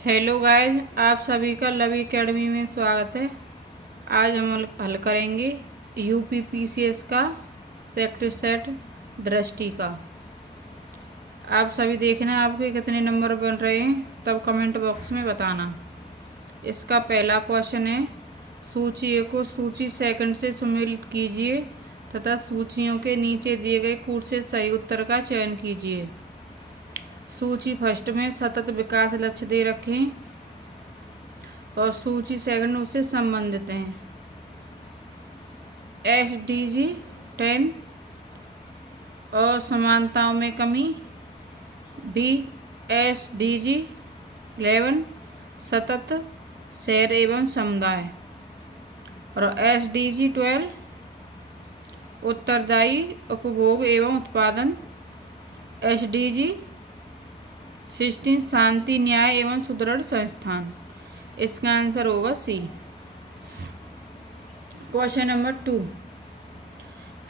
Hello guys, आप सभी का लवी एकेडमी में स्वागत है। आज हम हल करेंगे यूपीपीसीएस का प्रैक्टिस सेट दृष्टि का। आप सभी देखना आपके कितने नंबर बन रहे हैं, तब कमेंट बॉक्स में बताना। इसका पहला क्वेश्चन है, सूची ए को सूची सेकंड से सम्मिलित कीजिए तथा सूचियों के नीचे दिए गए कूट से सही उत्तर का चयन कीजिए। सूची फर्स्ट में सतत विकास लक्ष्य दे रखें और सूची सेकंड उससे संबंधित हैं। SDG 10 और समानताओं में कमी। B SDG 11 सतत शहर एवं समुदाय और SDG 12 उत्तरदायी उपभोग एवं उत्पादन। SDG 16 शांति न्याय एवं सुदृढ़ संस्थान। इसका आंसर होगा C। क्वेश्चन नंबर 2,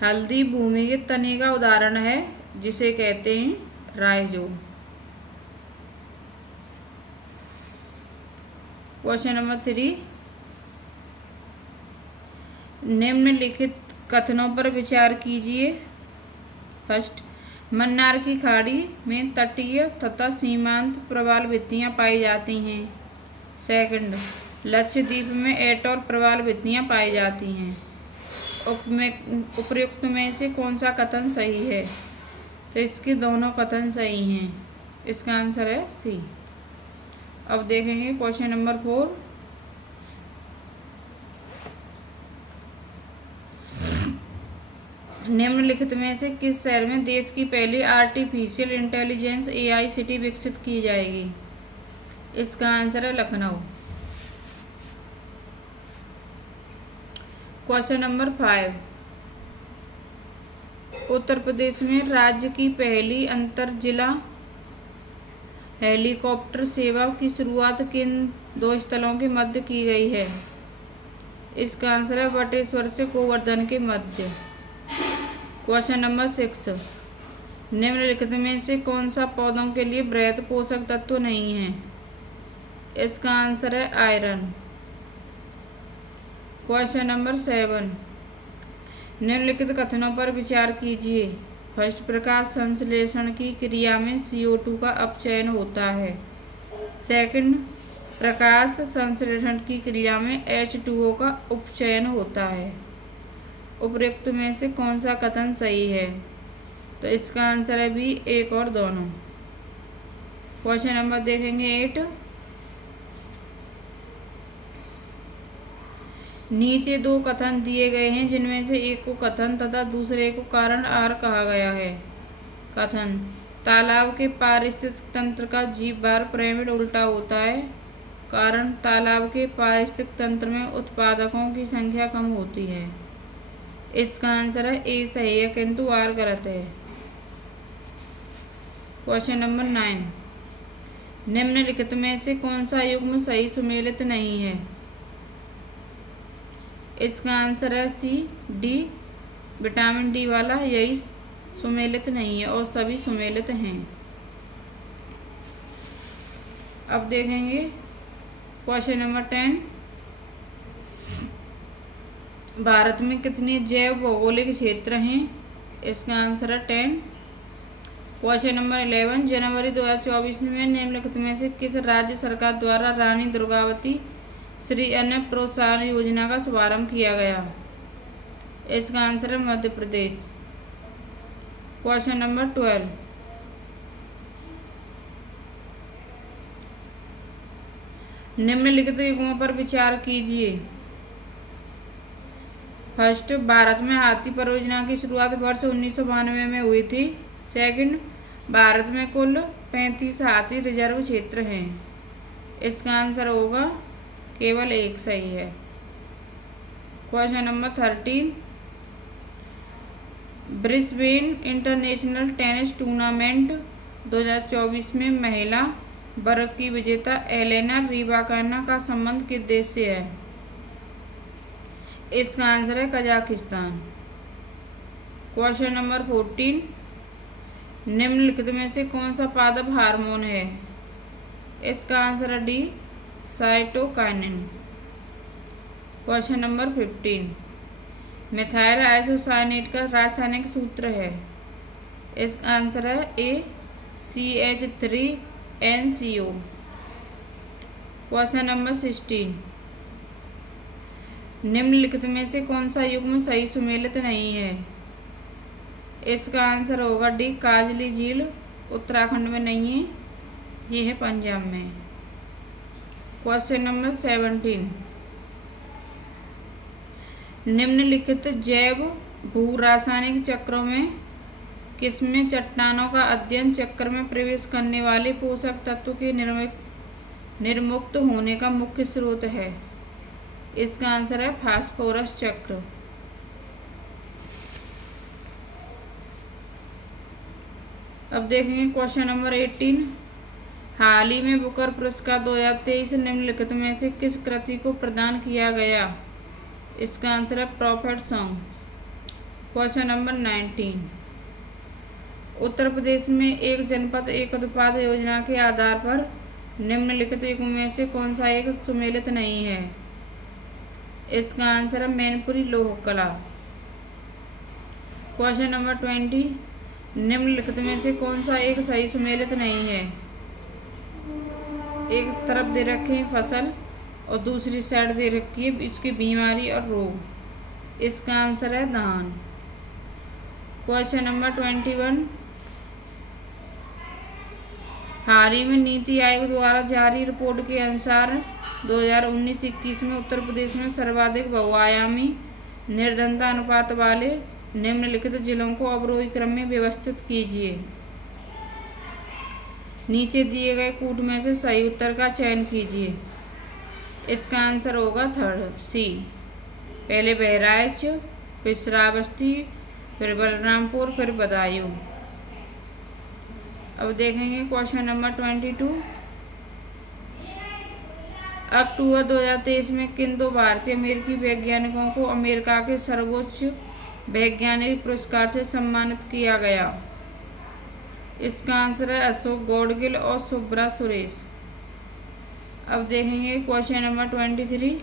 हल्दी भूमिगत तने का उदाहरण है जिसे कहते हैं राइजोम। क्वेश्चन नंबर 3, निम्नलिखित कथनों पर विचार कीजिए। फर्स्ट, मन्नार की खाड़ी में तटीय तथा सीमांत प्रवाल भित्तियां पाई जाती हैं। सेकंड, लक्षद्वीप में एटोल प्रवाल भित्तियां पाई जाती हैं। उपयुक्त में से कौन सा कथन सही है? तो इसके दोनों कथन सही हैं। इसका आंसर है सी। अब देखेंगे क्वेश्चन नंबर 4, निम्नलिखित में से किस शहर में देश की पहली आर्टिफिशियल इंटेलिजेंस AI सिटी विकसित की जाएगी? इसका आंसर है लखनऊ। क्वेश्चन नंबर 5, उत्तर प्रदेश में राज्य की पहली अंतर जिला हेलीकॉप्टर सेवा की शुरुआत किन दो स्थलों के मध्य की गई है? इसका आंसर है बटेश्वर से गोवर्धन के मध्य। क्वेश्चन नंबर 6, निम्नलिखित में से कौन सा पौधों के लिए वृहद पोषक तत्व नहीं है? इसका आंसर है आयरन। क्वेश्चन नंबर 7, निम्नलिखित कथनों पर विचार कीजिए। फर्स्ट, प्रकाश संश्लेषण की क्रिया में CO2 का अपचयन होता है। सेकंड, प्रकाश संश्लेषण की क्रिया में H2O का उपचयन होता है। उपयुक्त में से कौन सा कथन सही है? तो इसका आंसर है भी एक और दोनों। क्वेश्चन नंबर देखेंगे 8, नीचे दो कथन दिए गए हैं जिनमें से एक को कथन तथा दूसरे को कारण आर कहा गया है। कथन, तालाब के पारिस्थितिक तंत्र का जीव भार पिरामिड उल्टा होता है। कारण, तालाब के पारिस्थितिक तंत्र में उत्पादकों की संख्या कम होती है। इसका आंसर है ए सही है किंतु आर गलत है। क्वेश्चन नंबर 9, निम्नलिखित में से कौन सा युग्म सही सुमेलित नहीं है? इसका आंसर है सी डी, विटामिन डी वाला यही सुमेलित नहीं है और सभी सुमेलित हैं। अब देखेंगे क्वेश्चन नंबर 10, भारत में कितने जैव भौगोलिक क्षेत्र हैं? इसका आंसर है 10। क्वेश्चन नंबर 11, जनवरी 2024 में निम्नलिखित में से किस राज्य सरकार द्वारा रानी दुर्गावती श्री अन्न प्रोत्साहन योजना का शुभारंभ किया गया? इसका आंसर है मध्य प्रदेश। क्वेश्चन नंबर 12, निम्नलिखित युग्मों पर विचार कीजिए। फर्स्ट, भारत में हाथी परियोजना की शुरुआत वर्ष 1992 में हुई थी। सेकंड, भारत में कुल 35 हाथी रिजर्व क्षेत्र हैं। इसका आंसर होगा केवल एक सही है। Question number 13, Brisbane international tennis tournament 2024 में महिला वर्ग की विजेता एलेना रिबाकिना का संबंध किस देश से है? इसका आंसर है कजाकिस्तान। क्वेश्चन नंबर 14, निम्नलिखित में से कौन सा पादप हार्मोन है? इसका आंसर है D, cytokinin. Question number 15, methyl isocyanate का रासायनिक सूत्र है। इसका आंसर है ए, CH3NCO। क्वेश्चन नंबर 16, निम्नलिखित में से कौन सा युग्म सही सुमेलित नहीं है। इसका आंसर होगा डी, काजली झील उत्तराखंड में नहीं है, ये है पंजाब में। क्वेश्चन नंबर 17, निम्नलिखित जैव भू रासायनिक चक्रों में किसमें चट्टानों का अध्ययन चक्र में प्रवेश करने वाले पोषक तत्व के निर्मुक्त होने का मुख्य स्रोत है। इसका आंसर है फास्फोरस चक्र। अब देखेंगे क्वेश्चन नंबर 18, हाल ही में बुकर पुरस्कार 2023 निम्नलिखित में से किस कृति को प्रदान किया गया। इसका आंसर है profit song. Question number 19, Uttar Pradesh में एक जनपद एक उत्पाद योजना के आधार पर निम्नलिखित युग्म में से कौन सा एक सुमेलित नहीं है। इसका आंसर है मैनपुरी लोह कला। क्वेश्चन नंबर 20, निम्नलिखित में से कौन सा एक सही सुमेलित नहीं है। एक तरफ दे रखे हैं फसल और दूसरी साइड दे रखी है इसकी बीमारी और रोग। इसका आंसर है धान। क्वेश्चन नंबर 21, हाल ही में नीति आयोग द्वारा जारी रिपोर्ट के अनुसार 2019-21 में उत्तर प्रदेश में सर्वाधिक बहुआयामी निर्धनता अनुपात वाले निम्नलिखित जिलों को अवरोही क्रम में व्यवस्थित कीजिए। नीचे दिए गए कूट में से सही उत्तर का चयन कीजिए। इसका आंसर होगा थर्ड, सी। पहले बहराइच, फिर श्रावस्ती, फिर बलरामपुर, फिर बदायूं। अब देखेंगे क्वेश्चन नंबर 22, अक्टूबर 2023 में किन दो भारतीय अमेरिकी वैज्ञानिकों को अमेरिका के सर्वोच्च वैज्ञानिक पुरस्कार से सम्मानित किया गया। इसका आंसर है अशोक गौडगिल और सुब्रा सुरेश। अब देखेंगे क्वेश्चन नंबर 23,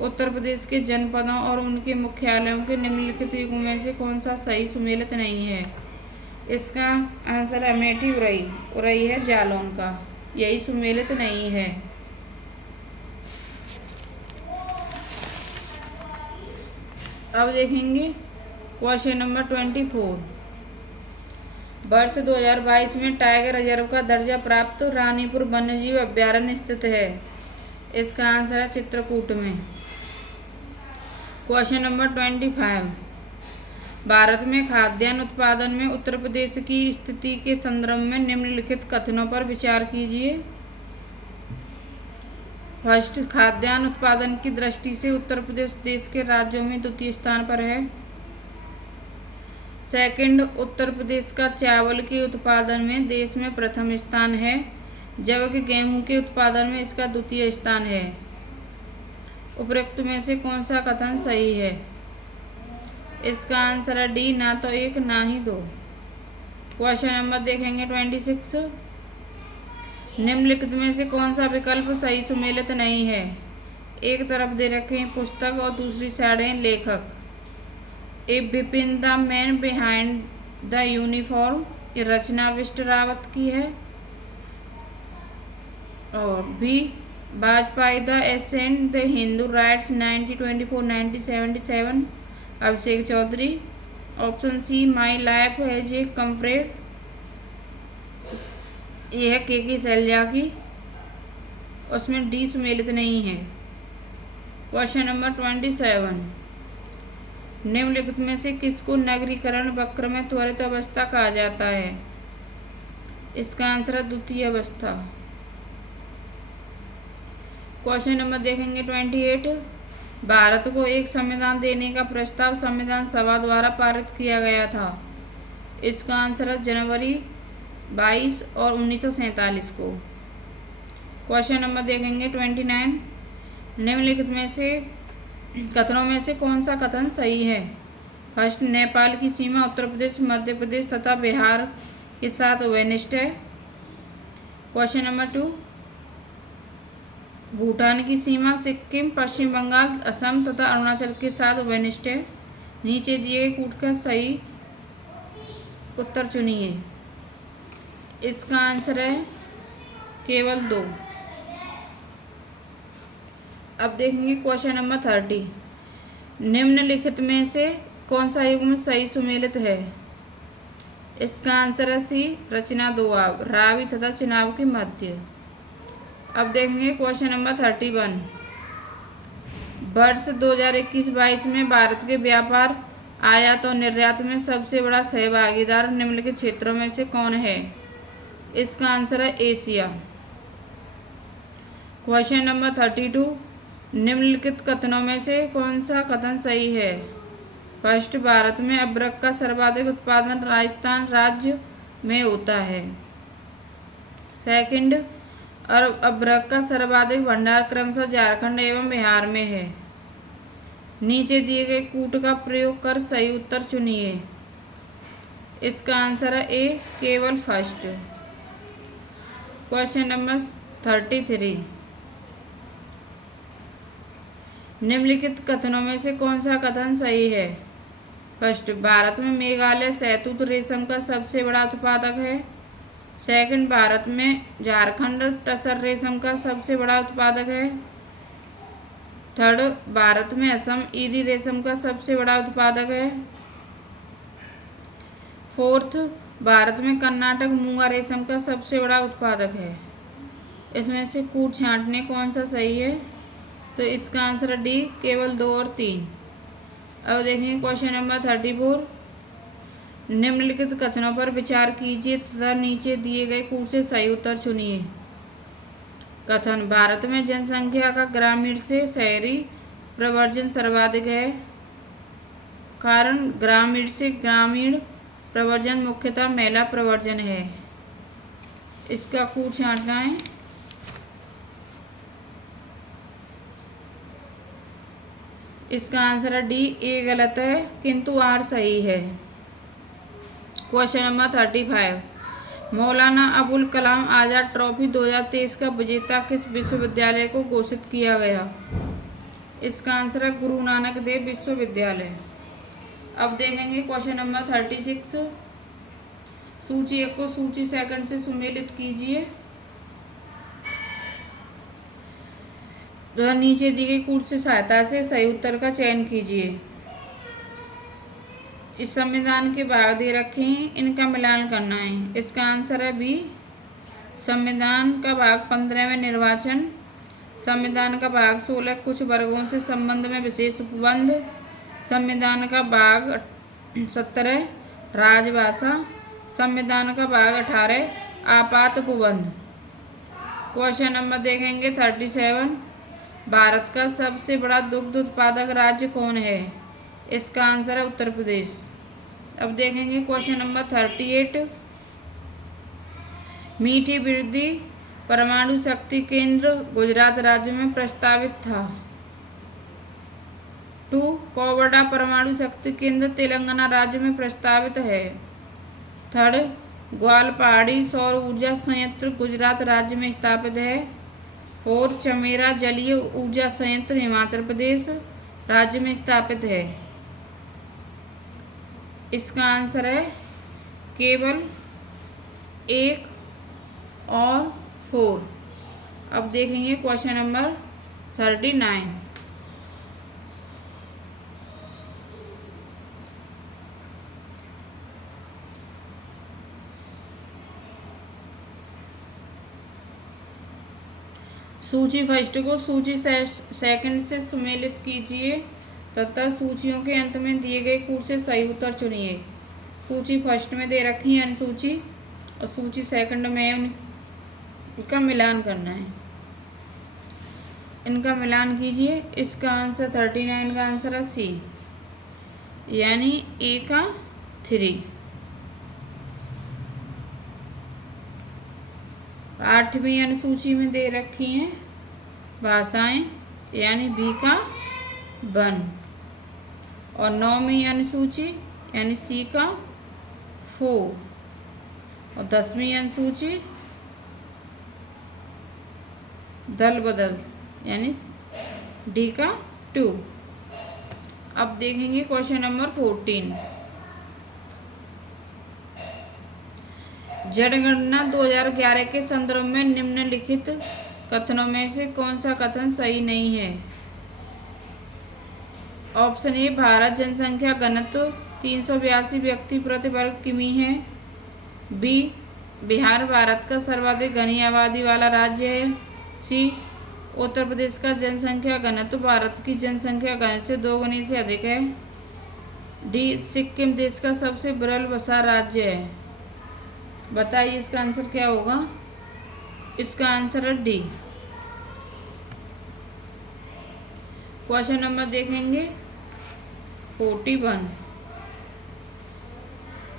उत्तर प्रदेश के जनपदों और उनके मुख्यालयों के निम्नलिखित युग्म में से कौन सा सही सुमेलित नहीं है। इसका आंसर अमेठी उरई है जालौन का, यही सुमेलित नहीं है। अब देखेंगे क्वेश्चन नंबर 24, वर्ष 2022 में टाइगर रिजर्व का दर्जा प्राप्त रानीपुर वन्यजीव अभ्यारण्य स्थित है। इसका आंसर है चित्रकूट में। क्वेश्चन नंबर 25, भारत में खाद्यान्न उत्पादन में उत्तर प्रदेश की स्थिति के संदर्भ में निम्नलिखित कथनों पर विचार कीजिए। फर्स्ट, खाद्यान्न उत्पादन की दृष्टि से उत्तर प्रदेश देश के राज्यों में द्वितीय स्थान पर है। सेकंड, उत्तर प्रदेश का चावल के उत्पादन में देश में प्रथम स्थान है, जबकि गेहूं के उत्पादन में इसका द्वितीय स्थान है। उपरोक्त में से कौन सा कथन सही है। इसका आंसर है डी, ना तो एक ना ही दो। क्वेश्चन नंबर देखेंगे 26, निम्नलिखित में से कौन सा विकल्प सही सुमेलित नहीं है। एक तरफ दे रखे हैं पुस्तक और दूसरी साइड है लेखक। A Bipin the man behind the uniform, ये रचना विष्ट रावत की है। और B, Vajpayee the ascent the Hindu rights 1924-1977, Abhishek Chaudhary. Option C, my life as a comrade, यह है के शैलजा की, उसमें डी सुमेलित नहीं है। क्वेश्चन नंबर 27, निम्नलिखित में से किसको नगरीकरण वक्र में त्वरित अवस्था कहा जाता है। इसका आंसर है द्वितीय अवस्था। क्वेश्चन नंबर देखेंगे 28, भारत को एक संविधान देने का प्रस्ताव संविधान सभा द्वारा पारित किया गया था। इसका आंसर है जनवरी 22 और 1947 को। क्वेश्चन नंबर देखेंगे 29, निम्नलिखित में से कथनों में से कौन सा कथन सही है। फर्स्ट, नेपाल की सीमा उत्तर प्रदेश, मध्य प्रदेश तथा बिहार के साथ वनिष्ठ है। क्वेश्चन नंबर 2, भूटान की सीमा सिक्किम, पश्चिम बंगाल, असम तथा अरुणाचल के साथ घनिष्ठ है। नीचे दिए गए कूट का सही उत्तर चुनिए। इसका आंसर है केवल 2। अब देखेंगे क्वेश्चन नंबर 30, निम्नलिखित में से कौन सा युग्म सही सुमेलित है। इसका आंसर है सी, रचना दोआब, रावी तथा चिनाब के मध्य। अब देखेंगे क्वेश्चन नंबर 31, वर्ष 2021-22 में भारत के व्यापार, आयात और निर्यात में सबसे बड़ा सहभागीदार निम्नलिखित क्षेत्रों में से कौन है। इसका आंसर है एशिया। क्वेश्चन नंबर 32, निम्नलिखित कथनों में से कौन सा कथन सही है। फर्स्ट, भारत में अदरक का सर्वाधिक उत्पादन राजस्थान राज्य में होता है। सेकंड, अदरक का सर्वाधिक भंडार क्रमशः झारखंड एवं बिहार में है। नीचे दिए गए कूट का प्रयोग कर सही उत्तर चुनिए। इसका आंसर है ए, केवल फर्स्ट। क्वेश्चन नंबर 33, निम्नलिखित कथनों में से कौन सा कथन सही है। फर्स्ट, भारत में मेघालय शहतूत रेशम का सबसे बड़ा उत्पादक है। सेकंड, भारत में झारखंड टसर रेशम का सबसे बड़ा उत्पादक है। थर्ड, भारत में असम ईरी रेशम का सबसे बड़ा उत्पादक है। फोर्थ, भारत में कर्नाटक मूंगा रेशम का सबसे बड़ा उत्पादक है। इसमें से कूट छांटने कौन सा सही है, तो इसका आंसर है डी, केवल 2 और 3। अब देखेंगे क्वेश्चन नंबर 34, निम्नलिखित कथनों पर विचार कीजिए तथा नीचे दिए गए कूट से सही उत्तर चुनिए। कथन, भारत में जनसंख्या का ग्रामीण से शहरी प्रव्रजन सर्वाधिक है। कारण, ग्रामीण से ग्रामीण प्रव्रजन मुख्यतः महिला प्रव्रजन है। इसका कूट छांटना है। इसका आंसर है डी, ए गलत है किंतु आर सही है। Question number 35, Maulana Abul Kalam Azad trophy 2023 का विजेता किस विश्वविद्यालय को घोषित किया गया। इसका आंसर है गुरु नानक देव विश्वविद्यालय। अब देखेंगे क्वेश्चन नंबर 36, सूची 1 को सूची सेकंड से सुमेलित कीजिए। नीचे दी गई कूट से सहायता से सही उत्तर का चयन कीजिए। इस संविधान के भाग दे रखे हैं, इनका मिलान करना है। इसका आंसर है बी, संविधान का भाग 15 में निर्वाचन, संविधान का भाग 16 कुछ वर्गों से संबंध में विशेष उपबंध, संविधान का भाग 17 राजभाषा, संविधान का भाग 18 आपात उपबंध। क्वेश्चन नंबर देखेंगे 37, भारत का सबसे बड़ा दुग्ध उत्पादक राज्य कौन है। इसका आंसर है उत्तर प्रदेश। अब देखेंगे क्वेश्चन नंबर 38, मीठी वृद्धि परमाणु शक्ति केंद्र गुजरात राज्य में प्रस्तावित था। 2, कोवड़ा परमाणु शक्ति केंद्र तेलंगाना राज्य में प्रस्तावित है। 3, ग्वाल पहाड़ी सौर ऊर्जा संयंत्र गुजरात राज्य में स्थापित है। 4, चमेरा जलीय ऊर्जा संयंत्र हिमाचल प्रदेश राज्य में स्थापित है। इसका आंसर है केवल 1 और 4। अब देखेंगे क्वेश्चन नंबर 39, सूची फर्स्ट को सूची सेकंड से सुमेलित कीजिए तथा सूचियों के अंत में दिए गए कूट से सही उत्तर चुनिए। सूची फर्स्ट में दे रखी है अनुसूची और सूची सेकंड में उनका मिलान करना है। इनका मिलान कीजिए। इसका आंसर 39 का आंसर है सी, यानी ए का 3। 8वीं अनुसूची में दे रखी हैं भाषाएं, यानी बी का 1, और 9वीं अनुसूची यानी सी का 4, और 10वीं अनुसूची दल बदल, यानी डी का 2। अब देखेंगे क्वेश्चन नंबर 14। जनगणना 2011 के संदर्भ में निम्नलिखित कथनों में से कौन सा कथन सही नहीं है? ऑप्शन ए, भारत जनसंख्या घनत्व 382 व्यक्ति प्रति वर्ग किमी है। बी, बिहार भारत का सर्वाधिक घनी आबादी वाला राज्य है। सी, उत्तर प्रदेश का जनसंख्या घनत्व भारत की जनसंख्या घनत्व से 2 गुनी से अधिक है। डी, सिक्किम देश का सबसे विरल बसा राज्य है। बताइए इसका आंसर क्या होगा? इसका आंसर है डी। क्वेश्चन नंबर देखेंगे 41।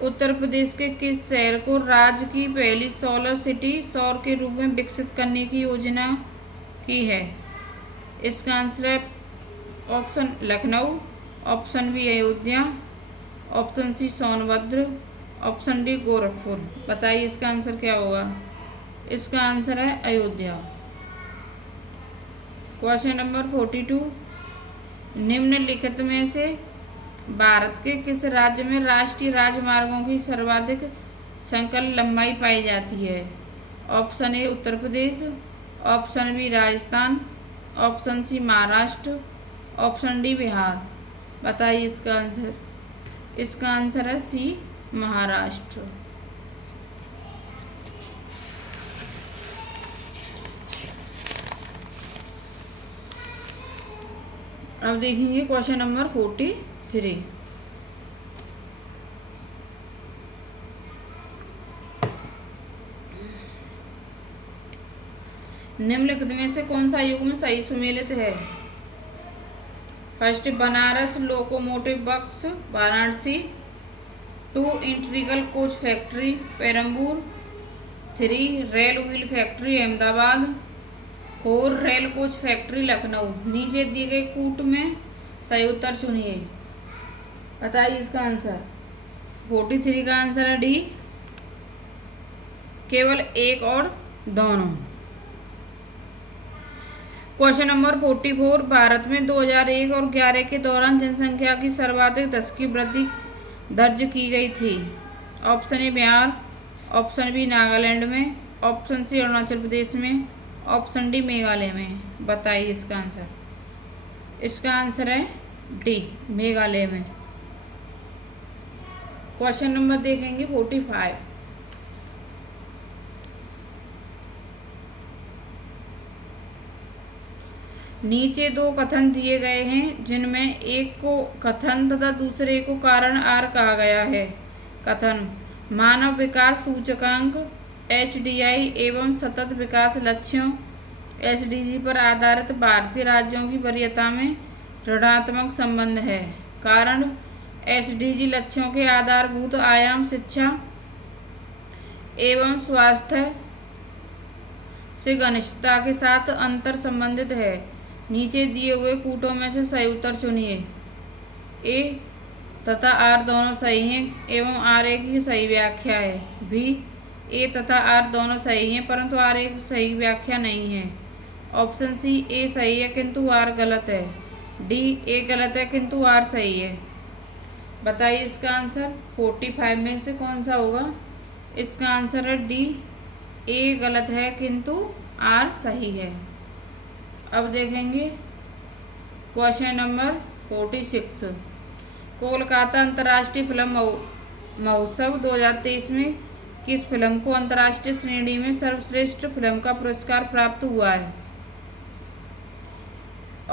उत्तर प्रदेश के किस शहर को राज्य की पहली सोलर सिटी सौर के रूप में विकसित करने की योजना की है? इसका आंसर है option Lucknow, option B Ayodhya, option C Sonbhadra, option D Gorakhpur. बताइए इसका आंसर क्या होगा? इसका आंसर है अयोध्या। Question number 42। निम्नलिखित में से भारत के किस राज्य में राष्ट्रीय राजमार्गों की सर्वाधिक संकल्प लंबाई पाई जाती है? Option A Uttar Pradesh, option B Rajasthan, option C Maharashtra, option D Bihar. बताइए इसका आंसर। इसका आंसर है सी, महाराष्ट्र। अब देखेंगे क्वेश्चन नंबर 43। निम्नलिखित में से कौन सा युग्म सही सुमेलित है? First, Banaras locomotive works Varanasi. 2, integral coach factory Perambur. 3, rail wheel factory Ahmedabad. 4, rail coach factory Lucknow. नीचे दिए गए कूट में सही उत्तर चुनिए। बताइए इसका आंसर। 43 का आंसर है डी, केवल एक और दोनों। Question number 44। भारत में 2001 और 11 के दौरान जनसंख्या की सर्वाधिक दशकीय वृद्धि दर्ज की गई थी। Option A Bihar, option B Nagaland में, ऑप्शन सी अरुणाचल प्रदेश में, ऑप्शन डी मेघालय में। बताइए इसका आंसर। इसका आंसर है डी, मेघालय में। क्वेश्चन नंबर देखेंगे 45। नीचे 2 कथन दिए गए हैं जिनमें एक को कथन तथा दूसरे को कारण आर कहा गया है। कथन, मानव विकास सूचकांक HDI एवं सतत विकास लक्ष्यों SDG पर आधारित भारतीय राज्यों की वरीयता में ऋणात्मक संबंध है। कारण, SDG लक्ष्यों के आधारभूत आयाम शिक्षा एवं स्वास्थ्य से घनिष्ठता के साथ अंतर संबंधित है। नीचे दिए हुए कूटों में से सही उत्तर चुनिए। ए तथा आर दोनों सही हैं एवं आर एक की सही व्याख्या है। बी, ए तथा आर दोनों सही हैं परंतु आर एक सही व्याख्या नहीं है। ऑप्शन सी, ए सही है किंतु आर गलत है। डी, ए गलत है किंतु आर सही है। बताइए इसका आंसर 45 में से कौन सा होगा? इसका आंसर है डी, ए गलत है किंतु आर सही है। अब देखेंगे क्वेश्चन नंबर 46। कोलकाता अंतर्राष्ट्रीय फिल्म महोत्सव 2023 में किस फिल्म को अंतर्राष्ट्रीय श्रेणी में सर्वश्रेष्ठ फिल्म का पुरस्कार प्राप्त हुआ है?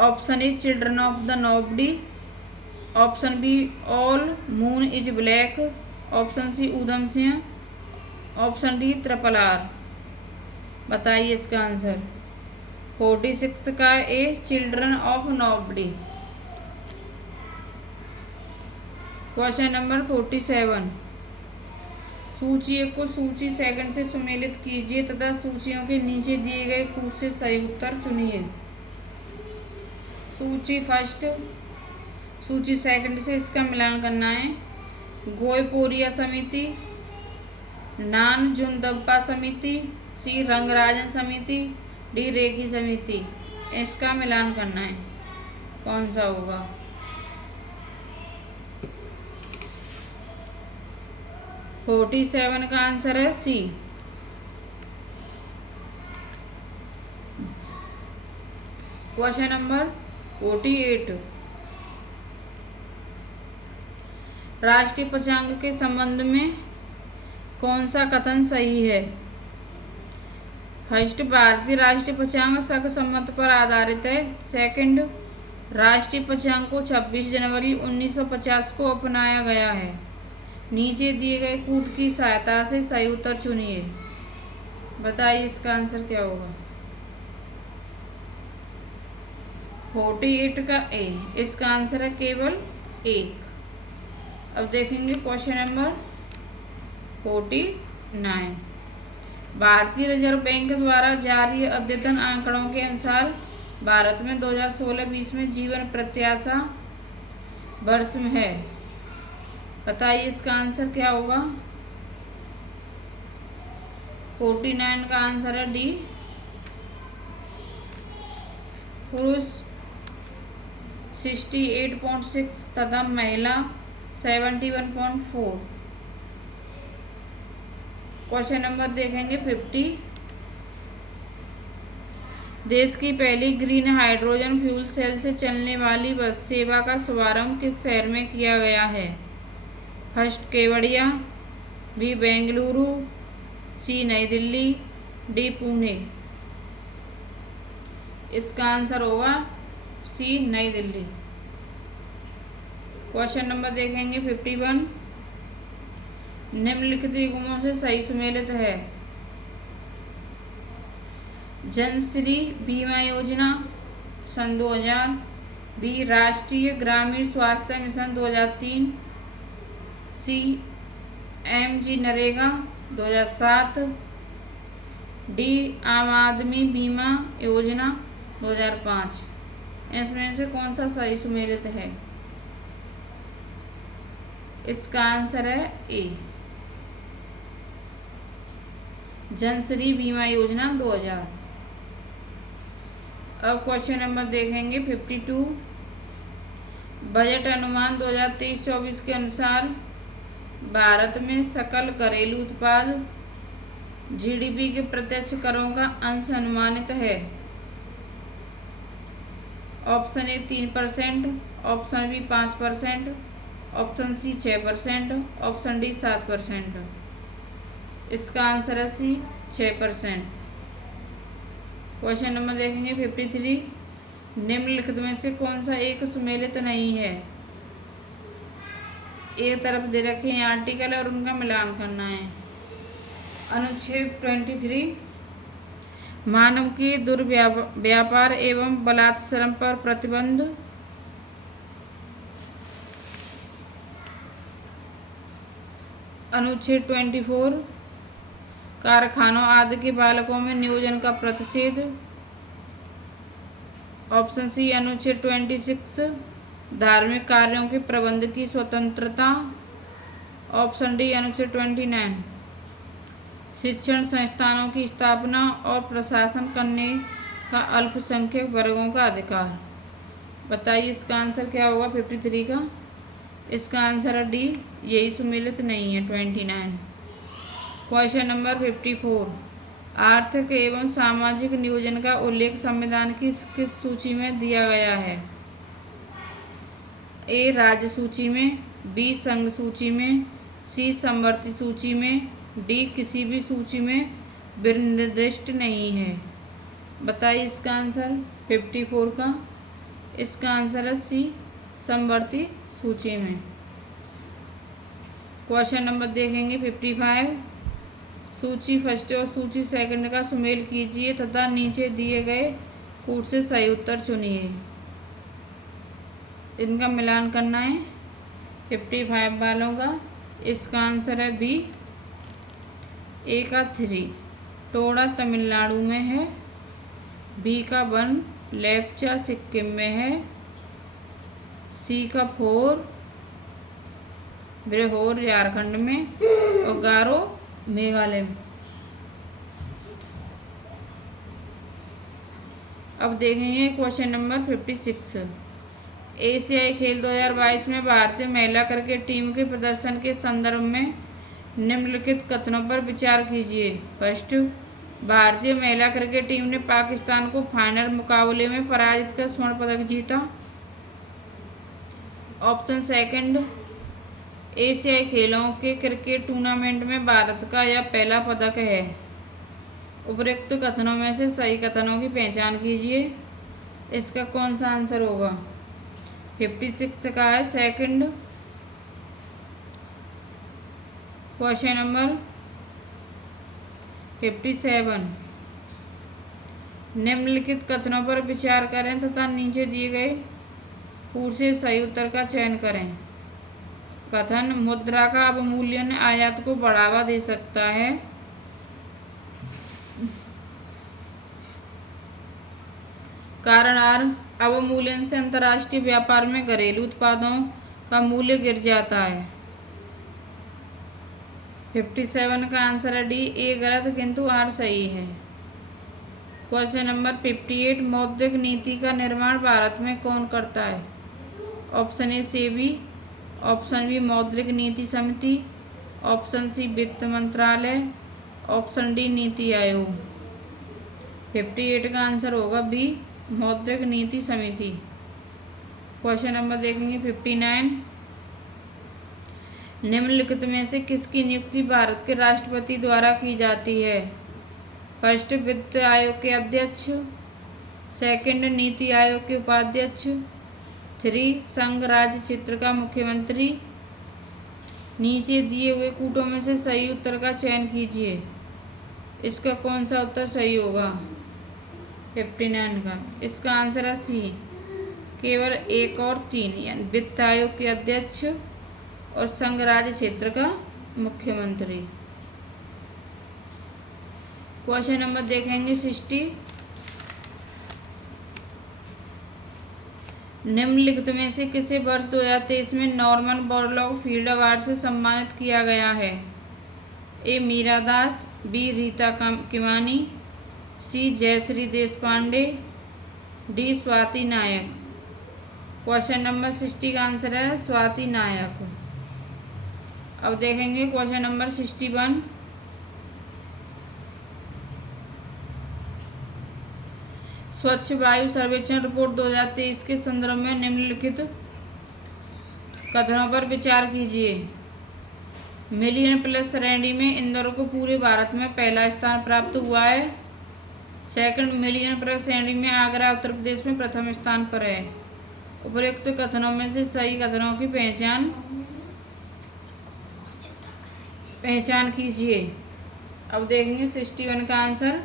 Option A children of the nobody, option B all moon is black, option C Udham Singh, option D triple R. बताइए इसका आंसर। 46 का A children of nobody. Question number 47। सूची 1 को सूची सेकंड से सुमेलित कीजिए तथा सूचियों के नीचे दिए गए कूट से सही उत्तर चुनिए। सूची फर्स्ट, सूची सेकंड से इसका मिलान करना है। गोयपोरिया समिति, नान जुनदप्पा समिति, सी रंगराजन समिति, डी रेखी समिति। इसका मिलान करना है, कौन सा होगा। 47 का आंसर है सी। क्वेश्चन नंबर 48, राष्ट्रीय पंचांग के संबंध में कौन सा कथन सही है। फर्स्ट, भारतीय राष्ट्रीय पंचांग सर्वसम्मत पर आधारित है। सेकंड, राष्ट्रीय पंचांग को 26 जनवरी 1950 को अपनाया गया है। नीचे दिए गए कूट की सहायता से सही उत्तर चुनिए। बताइए इसका आंसर क्या होगा। 48 का ए, इसका आंसर है केवल 1। अब देखेंगे क्वेश्चन नंबर 49, भारतीय रिजर्व बैंक द्वारा जारी अद्यतन आंकड़ों के अनुसार भारत में 2016-20 में जीवन प्रत्याशा वर्ष में है। बताइए इसका आंसर क्या होगा। 49 का आंसर है डी, पुरुष 68.6 तथा महिला 71.4। क्वेश्चन नंबर देखेंगे 50, देश की पहली ग्रीन हाइड्रोजन फ्यूल सेल से चलने वाली बस सेवा का शुभारंभ किस शहर में किया गया है। फर्स्ट, केवड़िया, बी, बेंगलुरु, सी, नई दिल्ली, डी, पुणे। इसका आंसर होगा सी, नई दिल्ली। क्वेश्चन नंबर देखेंगे 51, निम्नलिखित युग्मों से सही सुमेलित है। जनश्री बीमा योजना सन 2000, बी, राष्ट्रीय ग्रामीण स्वास्थ्य मिशन 2003, सी, MG नरेगा 2007, डी, आम आदमी बीमा योजना 2005। इसमें से कौन सा सही सुमेलित है। इसका आंसर है ए, जनश्री बीमा योजना 2000। अब क्वेश्चन नंबर देखेंगे 52, बजट अनुमान 2023-24 के अनुसार भारत में सकल घरेलू उत्पाद GDP के प्रत्यक्ष करों का अंश अनुमानित है। Option A 3%, option B 5%, option C 6%, option D 7%। इसका आंसर है सी, 6%। क्वेश्चन नंबर देखेंगे 53, निम्नलिखित में से कौन सा एक सुमेलित नहीं है। एक तरफ दे रखे हैं आर्टिकल और उनका मिलान करना है। अनुच्छेद 23, मानव के दुर्व्यापार एवं बलात्श्रम पर प्रतिबंध। अनुच्छेद 24, कारखानों आदि के बालकों में नियोजन का प्रतिषेध। ऑप्शन सी अनुच्छेद 26, धार्मिक कार्यों के प्रबंध की स्वतंत्रता। ऑप्शन डी अनुच्छेद 29, शिक्षण संस्थानों की स्थापना और प्रशासन करने का अल्पसंख्यक वर्गों का अधिकार। बताइए इसका आंसर क्या होगा 53 का। इसका आंसर है डी, यही सुमेलित नहीं है 29। क्वेश्चन नंबर 54, आर्थिक एवं सामाजिक नियोजन का उल्लेख संविधान की किस सूची में दिया गया है। ए, राज्य सूची में, बी, संघ सूची में, सी, समवर्ती सूची में, डी, किसी भी सूची में निर्दिष्ट नहीं है। बताइए इसका आंसर 54 का। इसका आंसर है सी, समवर्ती सूची में। क्वेश्चन नंबर देखेंगे 55, सूची फर्स्ट और सूची सेकंड का सुमेल कीजिए तथा नीचे दिए गए कूट से सही उत्तर चुनिए। इनका मिलान करना है 55 वालों का। इसका आंसर है बी, ए का 3 टोडा तमिलनाडु में है, बी का 1 लेप्चा सिक्किम में है, सी का 4 ब्रेहोर झारखंड में और गारो मेघालय में। अब देखेंगे क्वेश्चन नंबर 56। एशियाई खेल 2022 में भारतीय महिला क्रिकेट टीम के प्रदर्शन के संदर्भ में निम्नलिखित कथनों पर विचार कीजिए। फर्स्ट, भारतीय महिला क्रिकेट टीम ने पाकिस्तान को फाइनल मुकाबले में पराजित कर स्वर्ण पदक जीता। ऑप्शन सेकंड, एशियाई खेलों के क्रिकेट टूर्नामेंट में भारत का यह पहला पदक है। उपरोक्त कथनों में से सही कथनों की पहचान कीजिए। इसका कौन सा आंसर होगा? 56 का है सेकंड। क्वेश्चन नंबर 57, निम्नलिखित कथनों पर विचार करें तथा नीचे दिए गए पूर्व से सही उत्तर का चयन करें। कथन, मुद्रा का अवमूल्यन आयात को बढ़ावा दे सकता है। कारण आर, अवमूल्यन से अंतर्राष्ट्रीय व्यापार में घरेलू उत्पादों का मूल्य गिर जाता है। 57 का आंसर है डी, ए गलत किंतु आर सही है। क्वेश्चन नंबर 58, मौद्रिक नीति का निर्माण भारत में कौन करता है? Option A SEBI, option B मौद्रिक नीति समिति, ऑप्शन सी वित्त मंत्रालय, ऑप्शन डी नीति आयोग। 58 का आंसर होगा बी, मौद्रिक नीति समिति। क्वेश्चन नंबर देखेंगे 59, निम्नलिखित में से किसकी नियुक्ति भारत के राष्ट्रपति द्वारा की जाती है? फर्स्ट, वित्त आयोग के अध्यक्ष, सेकंड, नीति आयोग के उपाध्यक्ष, 3, संघ राज्य क्षेत्र का मुख्यमंत्री। नीचे दिए हुए कूटों में से सही उत्तर का चयन कीजिए। इसका कौन सा उत्तर सही होगा? 59 का। इसका आंसर है सी, केवल 1 और 3, यानी वित्त आयोग के अध्यक्ष और संघ राज्य क्षेत्र का मुख्यमंत्री। क्वेश्चन नंबर देखेंगे 60, निम्नलिखित में से किसे वर्ष 2023 में नॉर्मन बोरलॉग फील्ड अवार्ड से सम्मानित किया गया है? ए मीरा दास, बी रीता किमानी, सी जयश्री देशपांडे, डी स्वाति नायक। क्वेश्चन नंबर 60 का आंसर है स्वाति नायक। अब देखेंगे क्वेश्चन नंबर 61, स्वच्छ वायु सर्वेक्षण रिपोर्ट 2023 के संदर्भ में निम्नलिखित कथनों पर विचार कीजिए। मिलियन प्लस श्रेणी में इंदौर को पूरे भारत में पहला स्थान प्राप्त हुआ है। सेकंड, मिलियन प्लस श्रेणी में आगरा उत्तर प्रदेश में प्रथम स्थान पर है। उपरोक्त कथनों में से सही कथनों की पहचान कीजिए। अब देखेंगे 61 का आंसर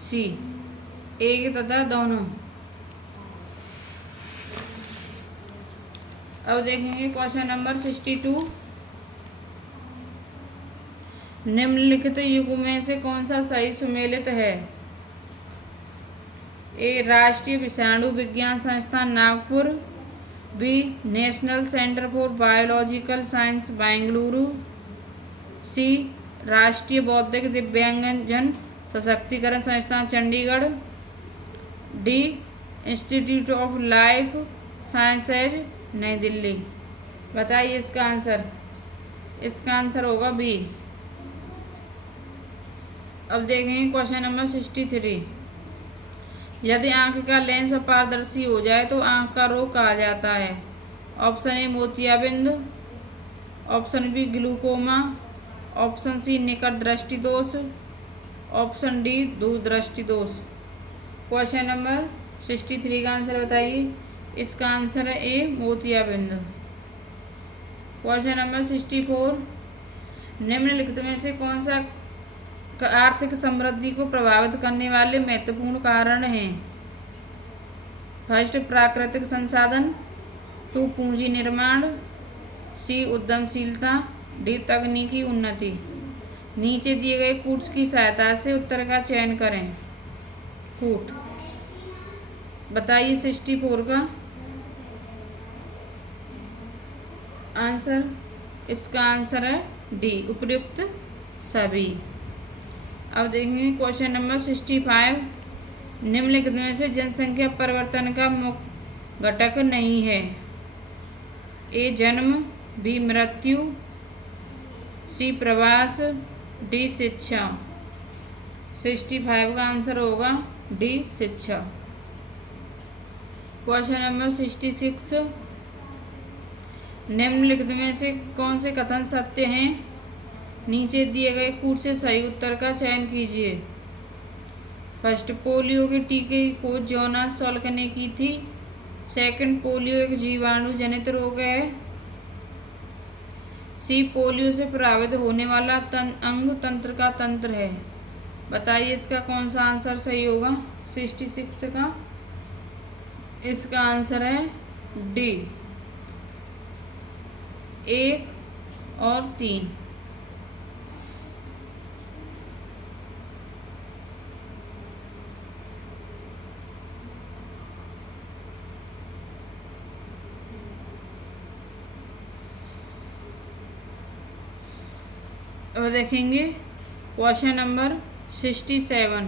सी, एक तथा दोनों। अब देखेंगे क्वेश्चन नंबर 62, निम्नलिखित युग में से कौन सा सही सुमेलित है? ए राष्ट्रीय विषाणु विज्ञान संस्थान Nagpur, B national centre for biological science Bengaluru, C राष्ट्रीय बौद्धिक दिव्यांगजन सशक्तिकरण संस्थान Chandigarh, D institute of life sciences New Delhi. बताइए इसका आंसर। इसका आंसर होगा बी। अब देखेंगे क्वेश्चन नंबर 63, यदि आंख का लेंस अपारदर्शी हो जाए तो आंख का रोग कहा जाता है? ऑप्शन ए मोतियाबिंद, option B glaucoma, option C निकट दृष्टि दोष, ऑप्शन डी दूरदृष्टि दोष। क्वेश्चन नंबर 63 का आंसर बताइए। इसका आंसर है ए मोतियाबिंद। क्वेश्चन नंबर 64, निम्नलिखित में से कौन सा आर्थिक समृद्धि को प्रभावित करने वाले महत्वपूर्ण कारण हैं? फर्स्ट, प्राकृतिक संसाधन, 2 पूंजी निर्माण, सी उद्यमशीलता, डी तकनीकी उन्नति। नीचे दिए गए कूट्स की सहायता से उत्तर का चयन करें। कूट बताइए 64 का आंसर। इसका आंसर है डी उपर्युक्त सभी। अब देखेंगे क्वेश्चन नंबर 65, निम्नलिखित में से जनसंख्या परिवर्तन का मुख्य घटक नहीं है। ए जन्म, बी मृत्यु, सी प्रवास, डी शिक्षा। 65 का आंसर होगा डी शिक्षा। क्वेश्चन नंबर 66, निम्नलिखित में से कौन से कथन सत्य हैं? नीचे दिए गए कूट से सही उत्तर का चयन कीजिए। फर्स्ट, पोलियो के टीके की खोज जोनास सॉल्क ने की थी। सेकंड, पोलियो एक जीवाणु जनित रोग है। सी, पोलियो से प्रभावित होने वाला अंग तंत्र का तंत्र है। बताइए इसका कौन सा आंसर सही होगा 66 का? इसका आंसर है डी, 1 और 3। अब देखेंगे क्वेश्चन नंबर 67,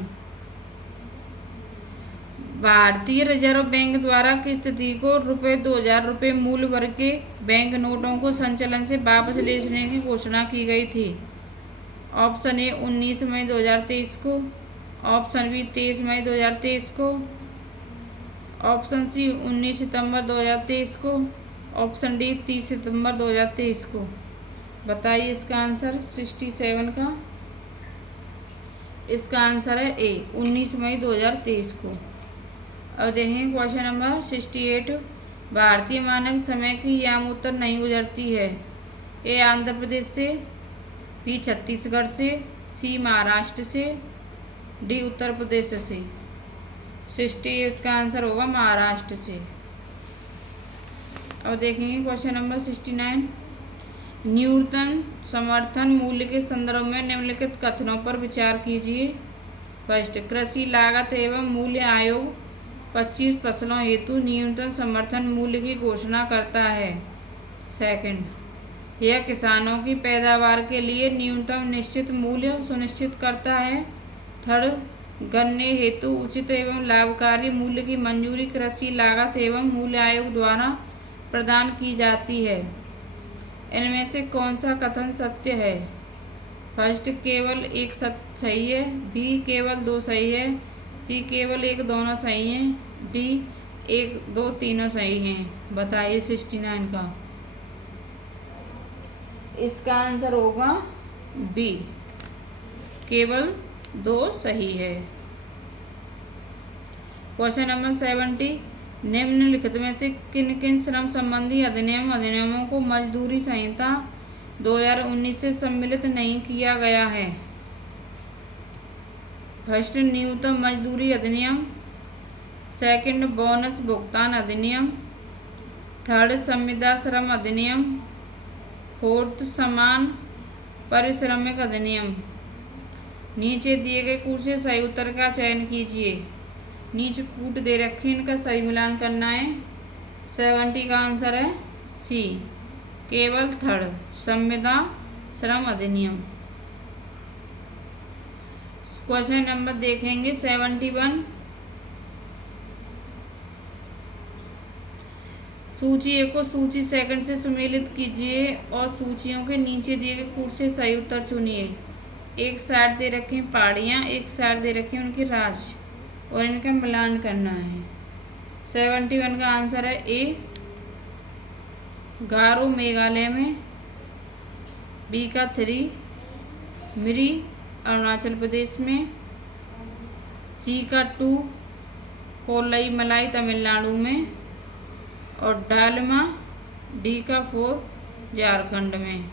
भारतीय रिजर्व बैंक द्वारा किस तिथि को ₹2000 मूल्य वर्ग के बैंक नोटों को संचलन से वापस लेने की घोषणा की गई थी? ऑप्शन ए 19 मई 2023 को, ऑप्शन बी 23 मई 2023 को, ऑप्शन सी 19 सितंबर 2023 को, ऑप्शन डी 30 सितंबर 2023 को। बताइए इसका आंसर 67 का? इसका आंसर है ए 19 मई 2023 को। अब देखेंगे क्वेश्चन नंबर 68, भारतीय मानक समय की यामोत्तर नहीं गुजरती है। ए आंध्र प्रदेश से, बी छत्तीसगढ़ से, सी महाराष्ट्र से, डी उत्तर प्रदेश से। 68 का आंसर होगा महाराष्ट्र से। अब देखेंगे क्वेश्चन नंबर 69, न्यूनतम समर्थन मूल्य के संदर्भ में निम्नलिखित कथनों पर विचार कीजिए। फर्स्ट, कृषि लागत एवं मूल्य आयोग 25 फसलों हेतु न्यूनतम समर्थन मूल्य की घोषणा करता है। सेकंड, यह किसानों की पैदावार के लिए न्यूनतम निश्चित मूल्य सुनिश्चित करता है। थर्ड, गन्ने हेतु उचित एवं लाभकारी मूल्य की मंजूरी कृषि लागत एवं मूल्य आयोग द्वारा प्रदान की जाती है। इनमें से कौन सा कथन सत्य है? फर्स्ट, केवल एक सही है, बी केवल 2 सही है, सी केवल 1 दोनों सही हैं, डी 1 2 तीनों सही हैं। बताइए 69 का? इसका आंसर होगा बी, केवल 2 सही है। क्वेश्चन नंबर 70, निम्नलिखित में से किन किन श्रम संबंधी अधिनियमों को मजदूरी संहिता 2019 से सम्मिलित नहीं किया गया है? फर्स्ट, न्यूनतम मजदूरी अधिनियम। सेकंड, बोनस भुगतान अधिनियम। थर्ड, संविदा श्रम अधिनियम। फोर्थ, समान पारिश्रमिक अधिनियम। नीचे दिए गए कूट से सही उत्तर का चयन कीजिए। नीचे कूट दे रखे, इनका सही मिलान करना है। 70 का आंसर है सी, केवल थर्ड, संविदा श्रम अधिनियम। क्वेश्चन नंबर देखेंगे 71, सूची ए को सूची सेकंड से सुमेलित कीजिए और सूचियों के नीचे दिए गए कूट से सही उत्तर चुनिए। एक साइड दे रखे हैं पहाड़ियाँ, एक साइड दे रखे हैं उनके राज्य, और इनका मिलान करना है। 71 का आंसर है ए, गारो मेघालय में, बी का 3 मिरी अरुणाचल प्रदेश में, सी का 2 कोल्लई मलाई तमिलनाडु में, और डालमा डी का 4 झारखंड में।